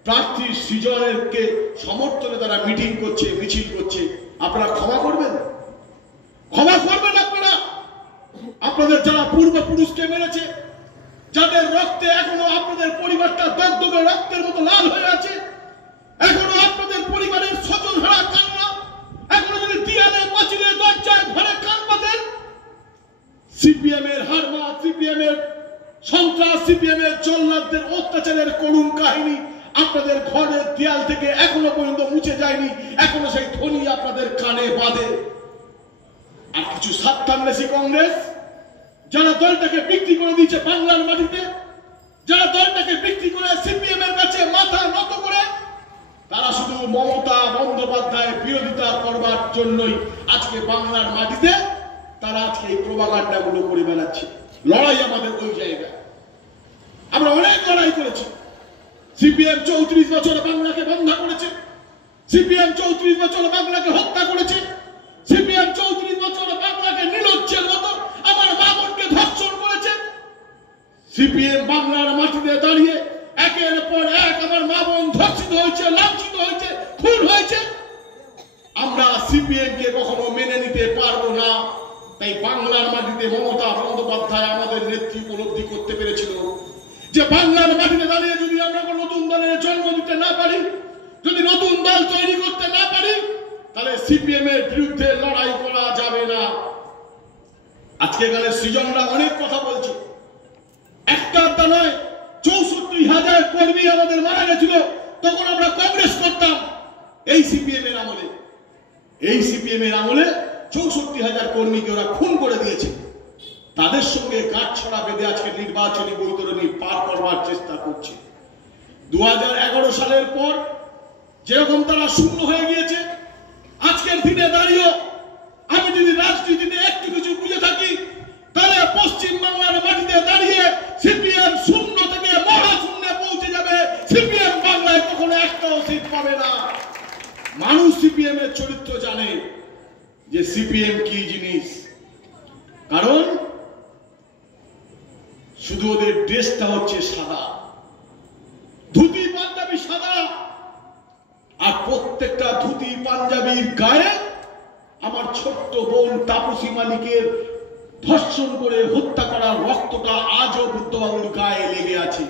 প্রার্থী সৃজনেরকে সমর্থনে তারা মিটিং করছে, মিছিল করছে। আপনারা ক্ষমা করবেন? ক্ষমা করবেন আপনারা? আপনাদের যারা পূর্বপুরুষকে মেরেছে, যাদের রক্তে এখনো আপনাদের পরিবারটা দগদগে রক্তের মতো লাল হয়ে আছে, এখনো আপনাদের পরিবারের স্বজন হারা কান্না, এখনো যদি দেয়ালে পাঁচিলে দরজায় ঘরে কান পাতেন, সিপিএম এর হারমা, সিপিএম এর সন্ত্রাস, সিপিএম এর জল্লাদদের অত্যাচারের করুণ কাহিনী আপনাদের ঘরের দেয়াল থেকে এখনো পর্যন্ত মুছে যায়নি, এখনো সেই ধ্বনি আপনাদের কানে বাঁধে। আর কিছু স্বার্থান্বেষী কংগ্রেস যারা দলটাকে বিক্রি করে দিয়েছে বাংলার মাটিতে, যারা দলটাকে বিক্রি করে সিপিএম এর কাছে মাথা নত করে, তারা শুধু মমতা বন্দ্যোপাধ্যায়ের বিরোধিতা করবার জন্যই আজকে বাংলার মাটিতে তারা আজকে এই প্রোপাগান্ডা গুলো করে বেড়াচ্ছে। লড়াই আমাদের ওই জায়গায়, আমরা অনেক লড়াই করেছি। সিপিএম 34 বছর বাংলাকে বন্ধ করেছে, সিপিএম 34 বছর বাংলাকে হত্যা করেছে, সিপিএম 34 বছর বাংলাকে নির্লজ্জের মতো আমার মা বোনকে ধর্ষণ করেছে। সিপিএম বাংলার মাটিতে দাঁড়িয়ে একের পর এক আমার মা বোন ধর্ষিত হয়েছে, লাঞ্ছিত হয়েছে, খুন হয়েছে। আমরা সিপিএম কে কখনো মেনে নিতে পারবো না। তাই বাংলার মাটিতে মমতা বন্দ্যোপাধ্যায় আমাদের নেত্রী উপলব্ধি করতে পেরেছিল যে বাংলার মাটিতে দাঁড়িয়ে যদি আমরা কোনো নতুন দলের জন্ম দিতে না পারি, যদি নতুন দল তৈরি করতে না পারি, তাহলে সিপিএম এর বিরুদ্ধে লড়াই করা যাবে না। আজকে এখানে সৃজনরা অনেক কথা বলছে, একটা আড্ডা নয়, 64,000 কর্মী আমাদের মারা গেছিল, তখন আমরা কংগ্রেস করতাম। এই সিপিএম এর আমলে, এই সিপিএম এর আমলে 64,000 কর্মীকে ওরা খুন করে দিয়েছে। তাদের সঙ্গে গাঁটছড়া বেঁধে আজকে নির্বাচনী বৈতরণী পার করবার চেষ্টা করছে। 2011 সালের পর যেরকম তারা শূন্য হয়ে গিয়েছে, আজকের দিনে দাঁড়িয়ে আমি যদি রাজনীতিতে একটু কিছু বুঝে থাকি, তাহলে পশ্চিম বাংলার মাটিতে দাঁড়িয়ে সিপিএম শূন্য থেকে মহাশূন্যে পৌঁছে যাবে। সিপিএম বাংলায় কখনো একটাও সিট পাবে না। মানুষ সিপিএম এর চরিত্র জানে যে সিপিএম কি জিনিস, কারণ শুধু ওদের ড্রেসটা হচ্ছে সাদা, ধুতি পাঞ্জাবি সাদা, আর প্রত্যেকটা ধুতি পাঞ্জাবির গায়ে আমার ছোট্ট বোন তাপসী মালিকের ধর্ষণ করে হত্যা করার রক্তটা আজও বুদ্ধবাবুর গায়ে লেগে আছে।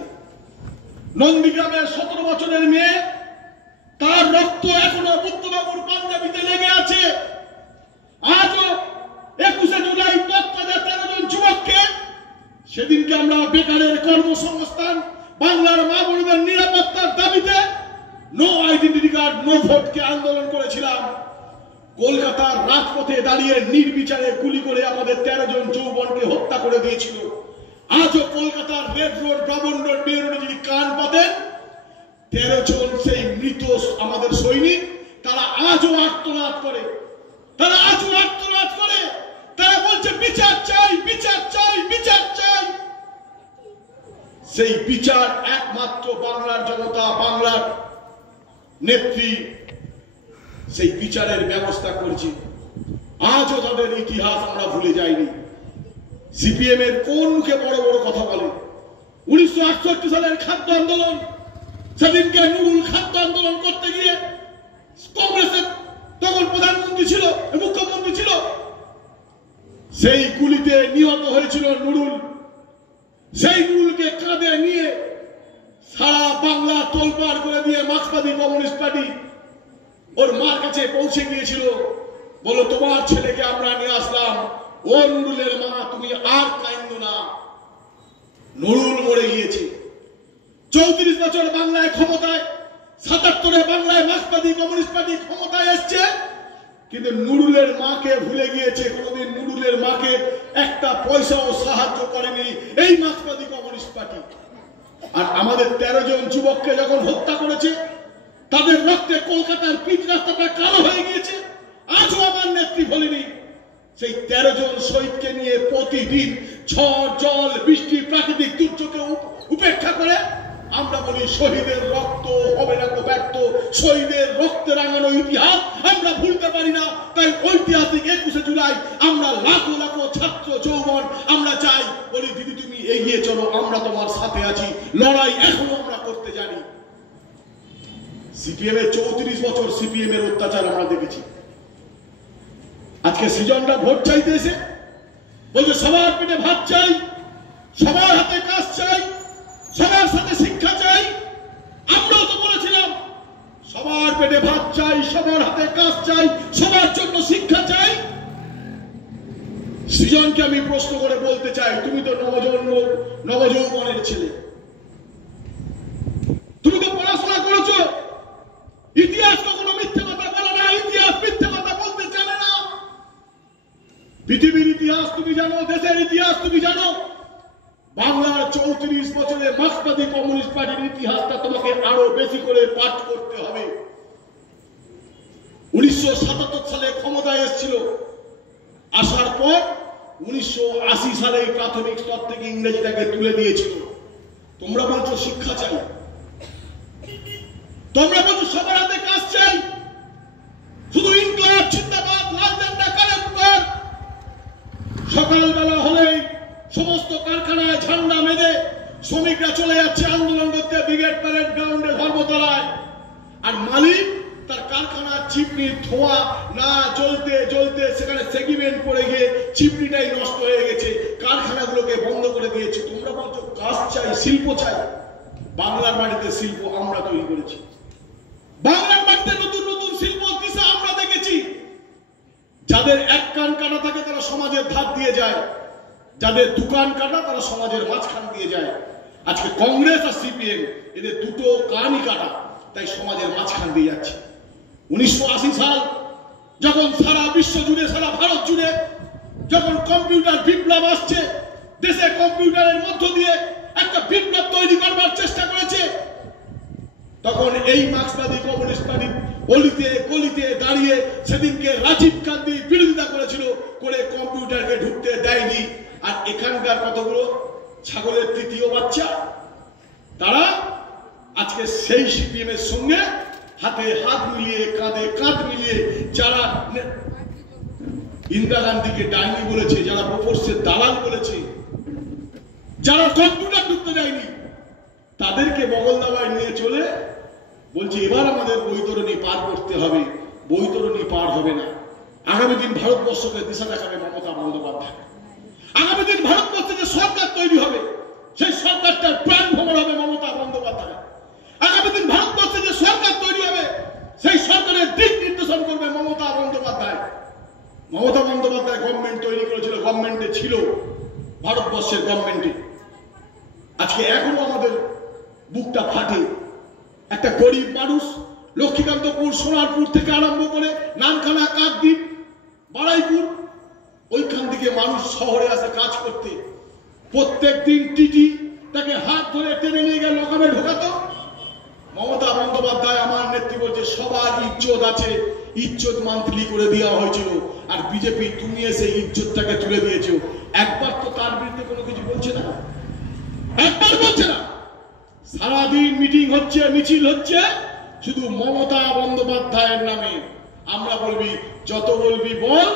নন্দীগ্রামের 17 বছরের মেয়ে, তার রক্ত এখনো বুদ্ধবাবুর পাঞ্জাবিতে লেগে আছে। আজও 21শে জুলাই তৎপরে 13 জন যুবককে, সেদিনকে আমরা বেকারের কর্মসংস্থান, বাংলার মা বোনদের নিরাপত্তার দাবিতে নো আইডেন্টিটি কার্ড নো ভোটকে আন্দোলন করেছিলাম। কলকাতার রাজপথে দাঁড়িয়ে নির্বিচারে গুলি করে আমাদের 13 জন যৌবনকে হত্যা করে দিয়েছিল। আজও কলকাতার রেড রোড, ব্রাহ্মণ রোড, মেয়ে রোডে যদি কান পাতেন, 13 জন সেই মৃত আমাদের সৈনিক, তারা আজও আর্তনাদ করে, তারা আজও আর্তনাদ করে, তারা বলছে বিচার চাই, বিচার চাই, বিচার চাই। সেই বিচার একমাত্র বাংলার জনতা, বাংলার নেত্রী সেই বিচারের ব্যবস্থা করছে। আজও তাদের ইতিহাস আমরা ভুলে যাইনি। সিপিএম এর কোন মুখে বড় বড় কথা বলে? 1968 সালের খাদ্য আন্দোলন, সেদিনকে নুরুল খাদ্য আন্দোলন করতে গিয়ে কংগ্রেসের তখন প্রধানমন্ত্রী ছিল, মুখ্যমন্ত্রী ছিল, সেই গুলিতে নিহত হয়েছিল নুরুল। সেই নুরুলকে কাঁধে নিয়ে সারা বাংলা তোলপাড় করে দিয়ে মার্ক্সবাদী কমিউনিস্ট পার্টি ওর মার কাছে পৌঁছে গিয়েছিল, বলো তোমার ছেলেকে আমরা নিয়ে আসলাম, ও নুরুলের মা, তুমি আর কাঁদো না। নুরুল মরে গিয়েছে। 34 বছর বাংলায় ক্ষমতায়, 77-এ বাংলায় মার্ক্সবাদী কমিউনিস্ট পার্টি ক্ষমতায় এসছে, কিন্তু নুরুলের মাকে ভুলে গিয়েছে। কোনোদিন নুরুলের মাকে একটা পয়সাও সাহায্য করেনি এই মার্ক্সবাদী কমিউনিস্ট পার্টি। আর আমাদের 13 জন যুবককে যখন হত্যা করেছে, তাদের রক্তে কলকাতার পিচ রাস্তাটা কালো হয়ে গিয়েছে, আজও আমার নেত্রী বলেনি। সেই 13 জন শহীদকে নিয়ে প্রতিদিন ঝড়, জল, বৃষ্টি, প্রাকৃতিক দুর্যোগকে উপেক্ষা করে আমরা বলি শহীদের রক্ত হবে না তো ব্যর্থ। শহীদের রক্তে রাঙানো ইতিহাস আমরা ভুলতে পারি না। তাই ঐতিহাসিক 21শে জুলাই আমরা লাখো লাখো ছাত্র যৌবন আমরা চাই, বলি দিদি তুমি এগিয়ে চলো, আমরা তোমার সাথে আছি, লড়াই এখনো আমরা করতে জানি। সিপিএম এর 34 বছর সিপিএম এর অত্যাচার আমরা দেখেছি। আজকে সৃজনরা ভোট চাইতে এসে বলছে সবার পেটে ভাত চাই, সবার হাতে কাজ চাই, সবার সাথে শিক্ষা চাই। আমরাও তো বলেছিলাম সবার পেটে ভাত চাই, সবার হাতে কাজ চাই, সবার জন্য শিক্ষা চাই। সৃজনকে আমি প্রশ্ন করে বলতে চাই, তুমি তো নবযৌবনের ছেলে, তুমি তো পড়াশোনা করেছো, ইতিহাস কখনো মিথ্যে কথা বলে না, ইতিহাস মিথ্যে কথা বলতে জানে না। পৃথিবীর ইতিহাস তুমি জানো, দেশের ইতিহাস তুমি জানো, বাংলার 34 বছরের মার্ক্সবাদী কমিউনিস্ট পার্টির ইতিহাসটা তোমাকে আরো বেশি করে পাঠ করতে হবে। 1977 সালে ক্ষমতায় এসেছিল, আসার পর 1980 সালে প্রাথমিক স্তর থেকে ইংরেজিটাকে তুলে দিয়েছিল। তোমরা বলছো শিক্ষা চাই, তোমরা বলছো সবার হাতে কাজ চাই, শুধু ইনকলাব জিন্দাবাদ, লাল ঝান্ডা কালে পুকার। সকালবেলা হলেই সমস্ত কারখানায় ঝান্ডা মেলে শ্রমিকরা চলে যাচ্ছে আন্দোলন করতে ব্রিগেড প্যারেড গ্রাউন্ডে ধর্মতলায়, আর মালিক তার কারখানার চিমনির ধোঁয়া না জ্বলতে জ্বলতে সেখানে সেগমেন্ট পড়ে গিয়ে চিমনিটাই নষ্ট হয়ে গেছে, কারখানাগুলোকে বন্ধ করে দিয়েছে। তোমরা বলছো কাজ চাই, শিল্প চাই। বাংলার বাড়িতে শিল্প আমরা তৈরি করেছি, বাংলার বাড়িতে নতুন নতুন শিল্প দিশা আমরা দেখেছি। যাদের এক কান কাটা থাকে তারা সমাজের ধার দিয়ে যায়, যাদের দোকান কাটা তারা সমাজের মাঝখান দিয়ে যায়। আজকে কংগ্রেস আর সিপিএম এদের দুটো কানই কাটা, তাই সমাজের মাঝখান দিয়ে যাচ্ছে। 1980 সাল যখন সারা বিশ্ব জুড়ে, সারা ভারত জুড়ে যখন কম্পিউটার বিপ্লব আসছে, দেশে কম্পিউটারের মধ্য দিয়ে একটা বিপ্লব তৈরি করবার চেষ্টা করেছে, তখন এই মার্ক্সবাদী কমিউনিস্ট পার্টির অলিতে গলিতে দাঁড়িয়ে সেদিনকে রাজীব গান্ধী বিরোধিতা করেছিল, করে কম্পিউটারকে ঢুকতে দেয়নি। আর এখানকার কতগুলো ছাগলের তৃতীয় বাচ্চা, তারা আজকে সেই সিপিএম এর সঙ্গে হাতে হাত মিলিয়ে, কাঁধে কাঁধ মিলিয়ে, যারা ইন্দিরা গান্ধীকে ডাইনি বলেছে, যারা বোফোর্সের দালাল বলেছে, যারা কম্পিউটার ঢুকতে দেয়নি, তাদেরকে বগল দাবায় নিয়ে চলে বলছে এবার আমাদের বৈতরণী পার করতে হবে। বৈতরণী পার হবে না। আগামী দিন ভারতবর্ষকে দিশা দেখাবে মমতা বন্দ্যোপাধ্যায়। আগামী দিন ভারতবর্ষে যে সরকার তৈরি হবে, সেই সরকারটার প্রাণ ভ্রমণ হবে মমতা বন্দ্যোপাধ্যায়। আগামী দিন ভারতবর্ষে যে সরকার তৈরি হবে, সেই সরকারের দিক নির্দেশন করবে মমতা বন্দ্যোপাধ্যায়। মমতা বন্দ্যোপাধ্যায় গভর্নমেন্ট তৈরি করেছিল, গভর্নমেন্টে ছিল, ভারতবর্ষের গভর্নমেন্টে। আজকে এখনো আমাদের বুকটা ফাটে। একটা গরিব মানুষ লক্ষ্মীকান্তপুর, সোনারপুর থেকে আরম্ভ করে নানখানা, কাকদ্বীপ, বারাইপুর, ওইখান থেকে মানুষ শহরে আসে কাজ করতে। প্রত্যেক দিন টিটি তাকে হাত ধরে টেনে নিয়ে গেল লকাপে ঢোকাতো। মমতা বন্দ্যোপাধ্যায় আমার নেত্রী বলছে সবার ইজ্জত আছে, ইজ্জত মান্থলি করে দেওয়া হয়েছিল, আর বিজেপি তুমি এসে ইজ্জতটাকে তুলে দিয়েছো। একবার তো তার বিরুদ্ধে কোনো কিছু বলছে না, একবার বলছে না। সারাদিন মিটিং হচ্ছে, মিছিল হচ্ছে শুধু মমতা বন্দ্যোপাধ্যায়ের নামে। আমরা বলবি যত বলবি বল,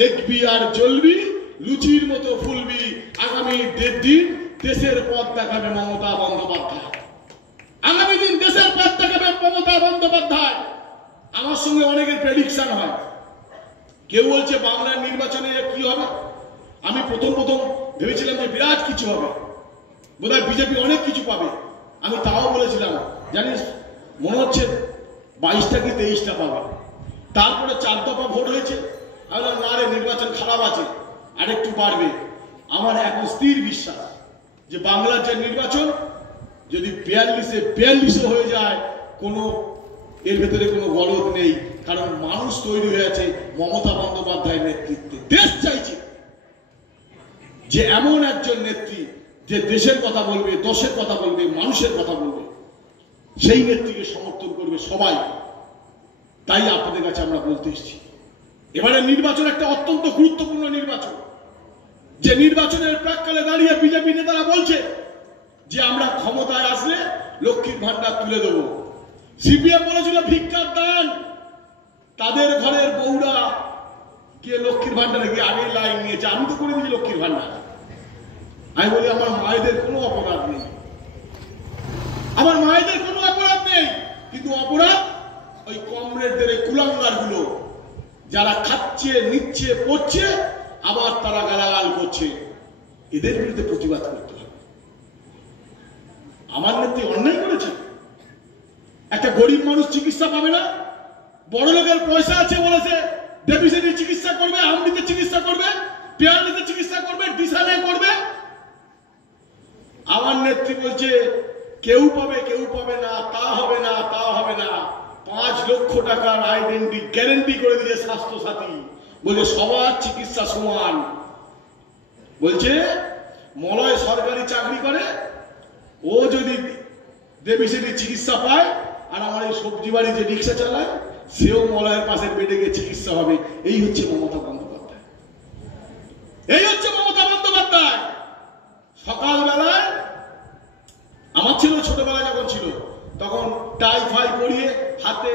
দেখবি আর জ্বলবি, লুচির মতো ফুলবি। আগামী দিন দেশের পথ দেখাবে মমতা বন্দ্যোপাধ্যায়, আগামী দিন দেশের পথ দেখাবে মমতা বন্দ্যোপাধ্যায়। আমার সঙ্গে অনেকের প্রেডিকশন হয়, কেউ বলছে বাংলার নির্বাচনে কি হবে। আমি প্রথম ভেবেছিলাম যে বিরাট কিছু হবে, বোধহয় বিজেপি অনেক কিছু পাবে। আমি তাও বলেছিলাম জানিস মনে হচ্ছে 22টা কি 23টা পাবে। তারপরে 4 দফা ভোট হয়েছে, আমি বললাম না রে, নির্বাচন খারাপ আছে, আরেকটু বাড়বে। আমার এখন স্থির বিশ্বাস যে বাংলার যে নির্বাচন যদি 42-এ হয়ে যায়, কোনো এর ভেতরে কোনো গলদ নেই। কারণ মানুষ তৈরি হয়েছে মমতা বন্দ্যোপাধ্যায়ের নেতৃত্বে। দেশ চাইছে যে এমন একজন নেত্রী যে দেশের কথা বলবে, দশের কথা বলবে, মানুষের কথা বলবে, সেই নেত্রীকে সমর্থন করবে সবাই। তাই আপনাদের কাছে আমরা বলতে এসেছি, এবারে নির্বাচন একটা অত্যন্ত গুরুত্বপূর্ণ নির্বাচন। যে নির্বাচনের প্রাক্কালে দাঁড়িয়ে বিজেপি নেতারা বলছে যে আমরা ক্ষমতায় আসলে লক্ষ্মীর ভান্ডার তুলে দেবো। সিপিএম বলেছিল ভিক্ষার দান, তাদের ঘরের বউরা কে লক্ষ্মীর ভান্ডারে গিয়ে আগে লাইন নিয়েছে। আমি তো করে দিয়েছি লক্ষ্মীর ভান্ডার। আমি বলি আমার মায়েদের কোনো অপরাধ নেই, আমার মায়েদের কোনো অপরাধ নেই, কিন্তু অপরাধ ওই কমরেডদের, এই কুলাঙ্গার গুলো যারা খাচ্ছে, নিচ্ছে, পড়ছে, আবার তারা গালাগাল করছে। এদের বিরুদ্ধে প্রতিবাদ করতে হবে। আমার নেত্রী অন্যায় করেছে, একটা গরিব মানুষ চিকিৎসা পাবে না, বড় লোকের পয়সা আছে বলেছে ডেভিসিটি চিকিৎসা করবে, আমরিতে চিকিৎসা করবে, পিয়ারলিতে চিকিৎসা করবে, ডিসানে করবে। আমার নেত্রী বলছে কেউ পাবে, কেউ পাবে না, তা হবে না, তা হবে না। 5 লক্ষ টাকার আইডেন্টি গ্যারেন্টি করে দিয়েছে স্বাস্থ্য সাথী, বলে সবার চিকিৎসা সমান। বলছে মলয় সরকারি চাকরি করে, ও যদি ডেভিসিটি চিকিৎসা পায়, আর আমার এই সবজি বাড়ি যে রিক্সা চালায় সেও মলয়ের পাশের বেডে গিয়ে চিকিৎসা হবে। এই হচ্ছে মমতা বন্দ্যোপাধ্যায়, এই হচ্ছে মমতা বন্দ্যোপাধ্যায়। সকালবেলায় আমার ছিল, ছোটবেলায় যখন ছিল তখন টাই ফাই পরিয়ে হাতে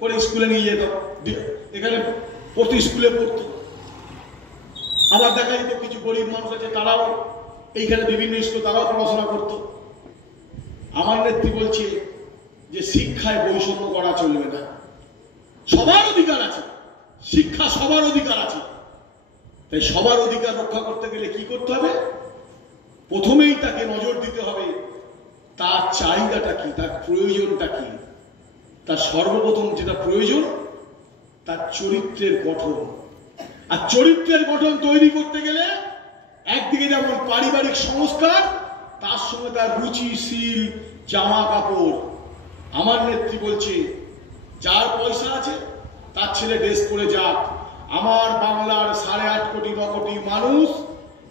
করে স্কুলে নিয়ে যেত, এখানে প্রতি স্কুলে পড়তো। আবার দেখা যেত কিছু গরিব মানুষ আছে তারাও এইখানে বিভিন্ন স্কুলে তারাও পড়াশোনা করতো। আমার নেত্রী বলছে যে শিক্ষায় বৈষম্য করা চলবে না, সবার অধিকার আছে, শিক্ষা সবার অধিকার আছে। তাই সবার অধিকার রক্ষা করতে গেলে কি করতে হবে? প্রথমেই তাকে নজর দিতে হবে তার চাহিদাটা কি, তার প্রয়োজনটা কি। তার সর্বপ্রথম যেটা প্রয়োজন তার চরিত্রের গঠন। আর চরিত্রের গঠন তৈরি করতে গেলে একদিকে যেমন পারিবারিক সংস্কার, তার সঙ্গে তার রুচি, শীল, জামা কাপড়। আমার নেত্রী বলছে যার পয়সা আছে তার ছেলে ড্রেস পরে যাক। আমার বাংলার 8.5 কোটি 9 কোটি মানুষ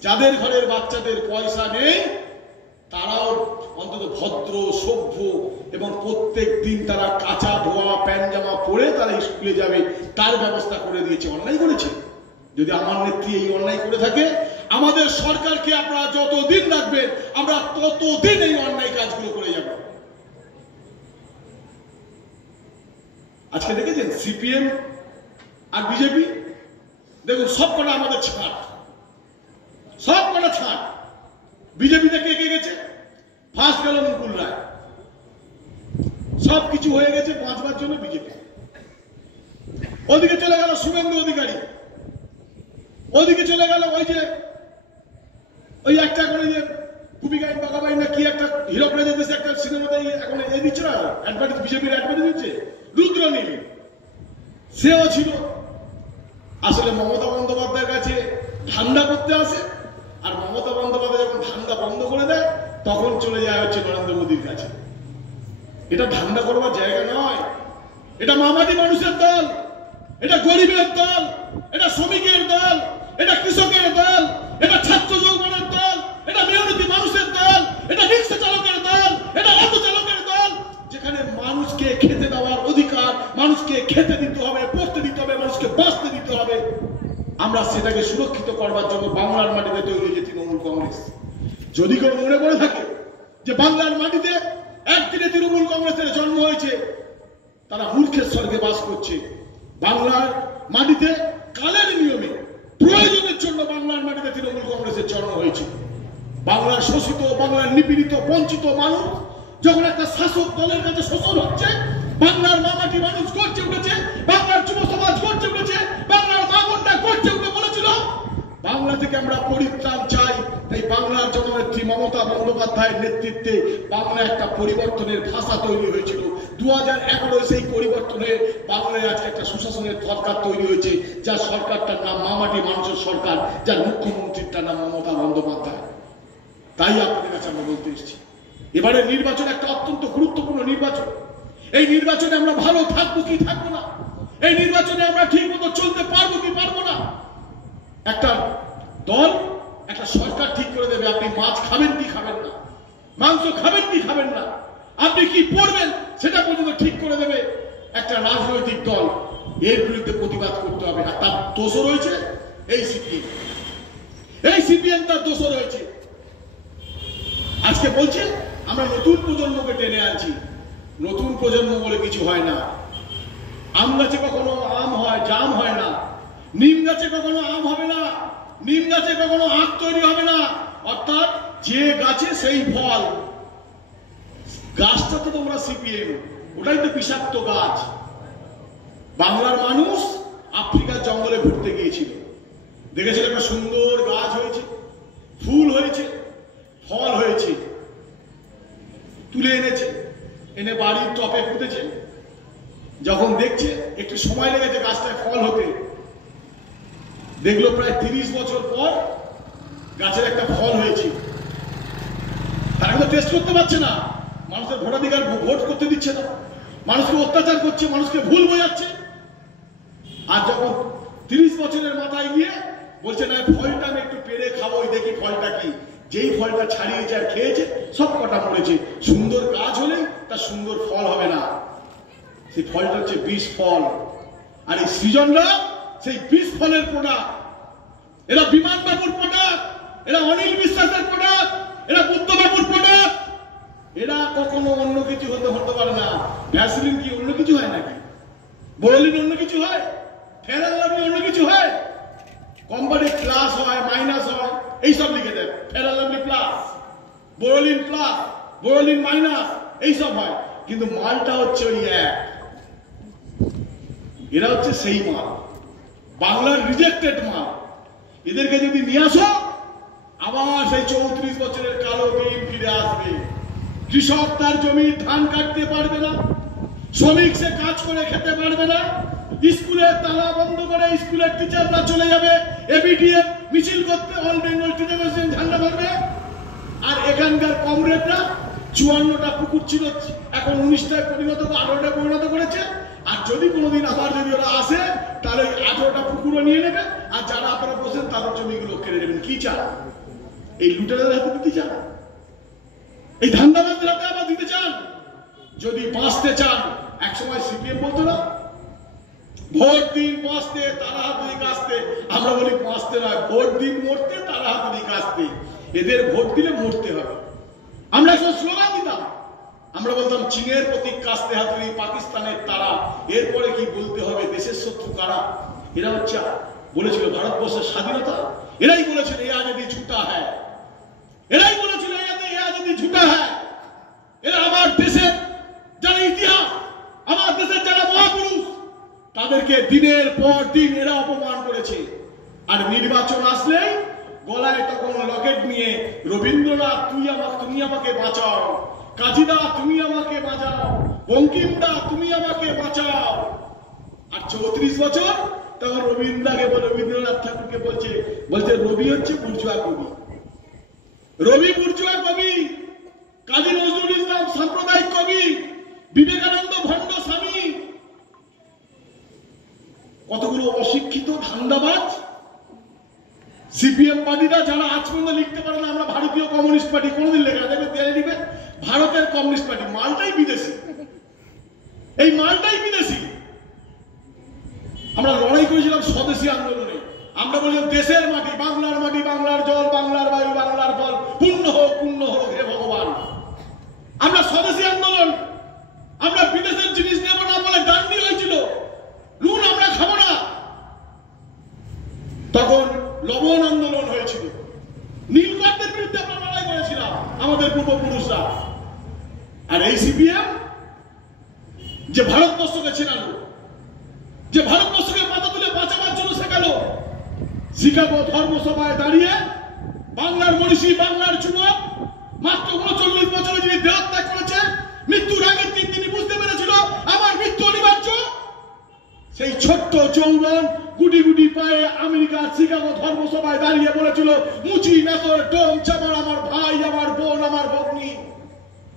যাদের ঘরের বাচ্চাদের পয়সা নেই, তারাও অন্তত ভদ্র, সভ্য এবং প্রত্যেক দিন তারা কাঁচা ধোয়া প্যান্ট জামা পরে তারা স্কুলে যাবে, তার ব্যবস্থা করে দিয়েছে। অন্যায় করেছে? যদি আমার নেত্রী এই অন্যায় করে থাকে, আমাদের সরকারকে আপনারা যতদিন রাখবেন আমরা ততদিন এই অন্যায় কাজগুলো করে যাব। আজকে দেখেছেন সিপিএম আর বিজেপি, দেখুন সব কটা আমাদের ছাড়, সব কটা ছাড়। বিজেপিতে কে কে গেছে? ফার্স্ট গেল মুকুল রায়, সব কিছু হয়ে গেছে বাঁচবার জন্য বিজেপি। ওদিকে চলে গেল শুভেন্দু অধিকারী, ওদিকে চলে গেল ওই একটা করে যে কুবিগাইন বাগাবাই না কি একটা হিরো প্রেজেন্ট দেশে একটা সিনেমাতে এখন এই দিচ্ছে না অ্যাডভার্টাইজ, বিজেপির অ্যাডভার্টাইজ দিচ্ছে, রুদ্রনীল সেও ছিল। আসলে মমতা বন্দ্যোপাধ্যায়ের কাছে ধান্দা করতে আসে, আর মমতা বন্দ্যোপাধ্যায় যখন ধান্দা বন্ধ করে দেয় তখন চলে যায় হচ্ছে নরেন্দ্র মোদীর কাছে। এটা ধান্দা করবার জায়গা নয়। এটা মামাটি মানুষের দল, এটা গরিবের দল, এটা শ্রমিকের দল, এটা কৃষকের দল, এটা ছাত্র যৌবনের দল, এটা মেহনতি মানুষের দল, এটা রিক্সা চালকের দল, এটা অটো চালকের দল, যেখানে মানুষকে খেতে দেওয়ার অধিকার, মানুষকে খেতে দিতে হবে, পড়তে দিতে হবে, মানুষকে বাঁচতে দিতে হবে। আমরা সেটাকে সুরক্ষিত করবার জন্য বাংলার মাটিতে তৈরি হয়েছে তৃণমূল কংগ্রেস। যদি কেউ মনে করে থাকে যে বাংলার মাটিতে একদিনে তৃণমূল কংগ্রেসের জন্ম হয়েছে, তারা মূর্খের স্বর্গে বাস করছে। বাংলার মাটিতে কালের নিয়মে প্রয়োজনের জন্য বাংলার মাটিতে তৃণমূল কংগ্রেসের জন্ম হয়েছে। বাংলার শোষিত, বাংলার নিপীড়িত, বঞ্চিত মানুষ যখন একটা শাসক দলের কাছে শোষণ হচ্ছে, বাংলার মামাটি মানুষ গর্জে উঠেছে, বাংলার যুব সমাজ গর্জে উঠেছে, বাংলার মা বোনরা গর্জে উঠে বলেছিল বাংলা থেকে আমরা পরিত্রাণ চাই। তাই বাংলার জননেত্রী মমতা বন্দ্যোপাধ্যায়ের নেতৃত্বে বাংলা একটা পরিবর্তনের ভাষা তৈরি হয়েছিল। 2011 সেই পরিবর্তনে বাংলায় আজকে একটা সুশাসনের সরকার তৈরি হয়েছে, যা সরকারটার নাম মামাটি মানুষের সরকার, যার মুখ্যমন্ত্রীর নাম মমতা বন্দ্যোপাধ্যায়। তাই আপনাদের কাছে আমরা বলতে এসেছি, এবারে নির্বাচন একটা অত্যন্ত গুরুত্বপূর্ণ নির্বাচন। এই নির্বাচনে আমরা ভালো থাকবো কি থাকবো না, এই নির্বাচনে আমরা ঠিক মতো চলতে পারবো কি পারবো না, একটা দল, একটা সরকার ঠিক করে দেবে আপনি মাছ খাবেন কি খাবেন না, মাংস খাবেন কি খাবেন না, আপনি কি পড়বেন সেটা পর্যন্ত ঠিক করে দেবে একটা রাজনৈতিক দল। এর বিরুদ্ধে প্রতিবাদ করতে হবে। আর তার দোষও রয়েছে এই সিপিএম, এই সিপিএম তার দোষও রয়েছে। আজকে বলছে আমরা নতুন প্রজন্মকে টেনে আনছি। নতুন প্রজন্ম বলে কিছু হয় না। আম গাছে কখনো আম হয়, জাম হয় না। নিম গাছে কখনো আম হবে না, নিম গাছে কখনো আখ তৈরি হবে না। অর্থাৎ যে গাছে সেই ফল। গাছটা তো তোমরা সিপিএম, ওটাই তো বিষাক্ত গাছ। বাংলার মানুষ আফ্রিকার জঙ্গলে ঘুরতে গিয়েছিল, দেখেছিল একটা সুন্দর গাছ হয়েছে, ফুল হয়েছে, ফল হয়েছে, তুলে এনেছে, এনে বাড়ির টপে পুঁতেছে। যখন দেখছে একটু সময় লেগেছে গাছটায় ফল হতে, দেখলো প্রায় 30 বছর পর গাছের একটা ফল হয়েছে। তারা কিন্তু টেস্ট করতে পারছে না, মানুষের ভোটাধিকার ভোট করতে দিচ্ছে না, মানুষকে অত্যাচার করছে, মানুষকে ভুল বোঝাচ্ছে। আর যখন 30 বছরের মাথায় গিয়ে বলছে না ফলটা আমি একটু পেরে খাবো, দেখি ফলটা কি, যেই ফলটা ছাড়িয়েছে আর খেয়েছে সব কটা মরেছে। সুন্দর গাছ হলে তার সুন্দর ফল হবে না, সেই ফলটা হচ্ছে বিষ ফল। আর এই সৃজনরা সেই বিষ ফলের প্রোডাক্ট। এরা বিমান বাবুর প্রোডাক্ট, এরা অনিল বিশ্বাসের প্রোডাক্ট, এরা বুদ্ধ বাবুর প্রোডাক্ট। এরা কখনো অন্য কিছু হতে পারে না। ভ্যাসলিন কি অন্য কিছু হয় নাকি? বোরোলিন অন্য কিছু হয়? ফেয়ার এন্ড লাভলি অন্য কিছু হয়? কোম্পানির প্লাস হয়, মাইনাস হয়, এইসব লিখে দেয়। Fair and Lovely plus, Boroline plus, Boroline minus, এইসব হয়। কিন্তু মালটা হচ্ছে ওই এক। এরা হচ্ছে সেই মাল, বাংলার রিজেক্টেড মাল। এদেরকে যদি নিয়ে আসো, আবার সেই 34 বছরের কালো দিন ফিরে আসবে। কৃষক তার জমির ধান কাটতে পারবে না, শ্রমিক সে কাজ করে খেতে পারবে না, স্কুলের তালা বন্ধ করে স্কুলের টিচাররা চলে যাবে এবিটিএফ মিছিল করতে, অল বেঙ্গল টিচার অ্যাসোসিয়েশন ঝান্ডা ধরবে। আর এখানকার কমরেডরা 54টা পুকুর ছিল, এখন 19টায় পরিণত, 18টায় পরিণত করেছে। আর যদি কোনোদিন আবার যদি ওরা আসে, তাহলে 18টা পুকুরও নিয়ে নেবে, আর যারা আপনারা বসেন তাদের জমিগুলো কেড়ে নেবেন। কি চান? এই লুটেরাদের হাতে দিতে চান? এই ধান্দাবাজদের হাতে আবার দিতে চান? যদি বাঁচতে চান, একসময় সিপিএম বলতো না ভোট দিন বাঁচতে তারা হাতুড়ি কাঁচতে, আমরা বলি বাঁচতে নয়, ভোট দিন মরতে তারা হাতুড়ি কাঁচতে। এদের ভোট দিলে মরতে হবে। আমরা সব স্লোগান দিতাম, আমরা বলতাম চীনের প্রতীক কাস্তে হাতুড়ি, পাকিস্তানের তারা। এরপরে কি বলতে হবে? দেশের শত্রু কারা? এরা হচ্ছে বলেছিল ভারতবর্ষের স্বাধীনতা, এরাই বলেছিল এ আজাদি ঝুটা হ্যায়, এরাই বলেছিল এ আজাদি ঝুটা হ্যায়। এরা আমার দেশের যারা ইতিহাস, আমার দেশের যারা মহাপুরুষ, তাদেরকে দিনের পর দিন এরা অপমান করেছে। আর নির্বাচন আসলেই গলায় তখন লকেট নিয়ে রবীন্দ্রনাথ তুমি আমাকে বাঁচাও, কাজীদা তুমি আমাকে বাঁচাও, বঙ্কিমদা তুমি আমাকে বাঁচাও। আর 34 বছর তখন রবীন্দ্রনাথ ঠাকুরকে বলছে রবি হচ্ছে বুর্জোয়া কবি, রবি বুর্জোয়া কবি, কাজী নজরুল ইসলাম সাম্প্রদায়িক কবি, বিবেকানন্দ ভণ্ড স্বামী, কতগুলো অশিক্ষিত ধান্দাবাজ সিপিএম পার্টিরা যারা আজ পর্যন্ত লিখতে পারে না আমরা ভারতীয় কমিউনিস্ট পার্টি, কোনদিন লেখা দেবে দেয়ালে দিবে ভারতের কমিউনিস্ট পার্টি, মালটাই বিদেশি, এই মালটাই বিদেশি। আমরা লড়াই করেছিলাম স্বদেশী আন্দোলনে, আমরা বলছিলাম দেশের মাটি, বাংলার জল, বাংলার বায়ু, বাংলার ফল, পূর্ণ হোক হে ভগবান। আমরা স্বদেশী আন্দোলন, আমরা বিদেশের জিনিস নেব না বলে ডান্ডি হয়েছিল, নুন আমরা খাবো না। তখন লবণ আন্দোলন হয়েছিল, নীলকরদের বিরুদ্ধে আমরা লড়াই করেছিলাম আমাদের পূর্বপুরুষরা। আর এই সিপিএম যে ভারতবর্ষকে চেনালো, যে ভারতবর্ষকে মাথা তুলে বাঁচাবার জন্য শেখালো, শিকাগো ধর্মসভায় দাঁড়িয়ে বাংলার মনীষী, বাংলার যুবক, মাত্র 39 বছরে যিনি দেহত্যাগ করেছে, মৃত্যুর আগের দিন তিনি বুঝতে পেরেছিল আমার মৃত্যু অনিবার্য। সেই ছোট্ট যৌবন গুটি গুটি পায়ে আমেরিকার শিকাগো ধর্মসভায় দাঁড়িয়ে বলেছিল মুচি মেথর ডোম চামার আমার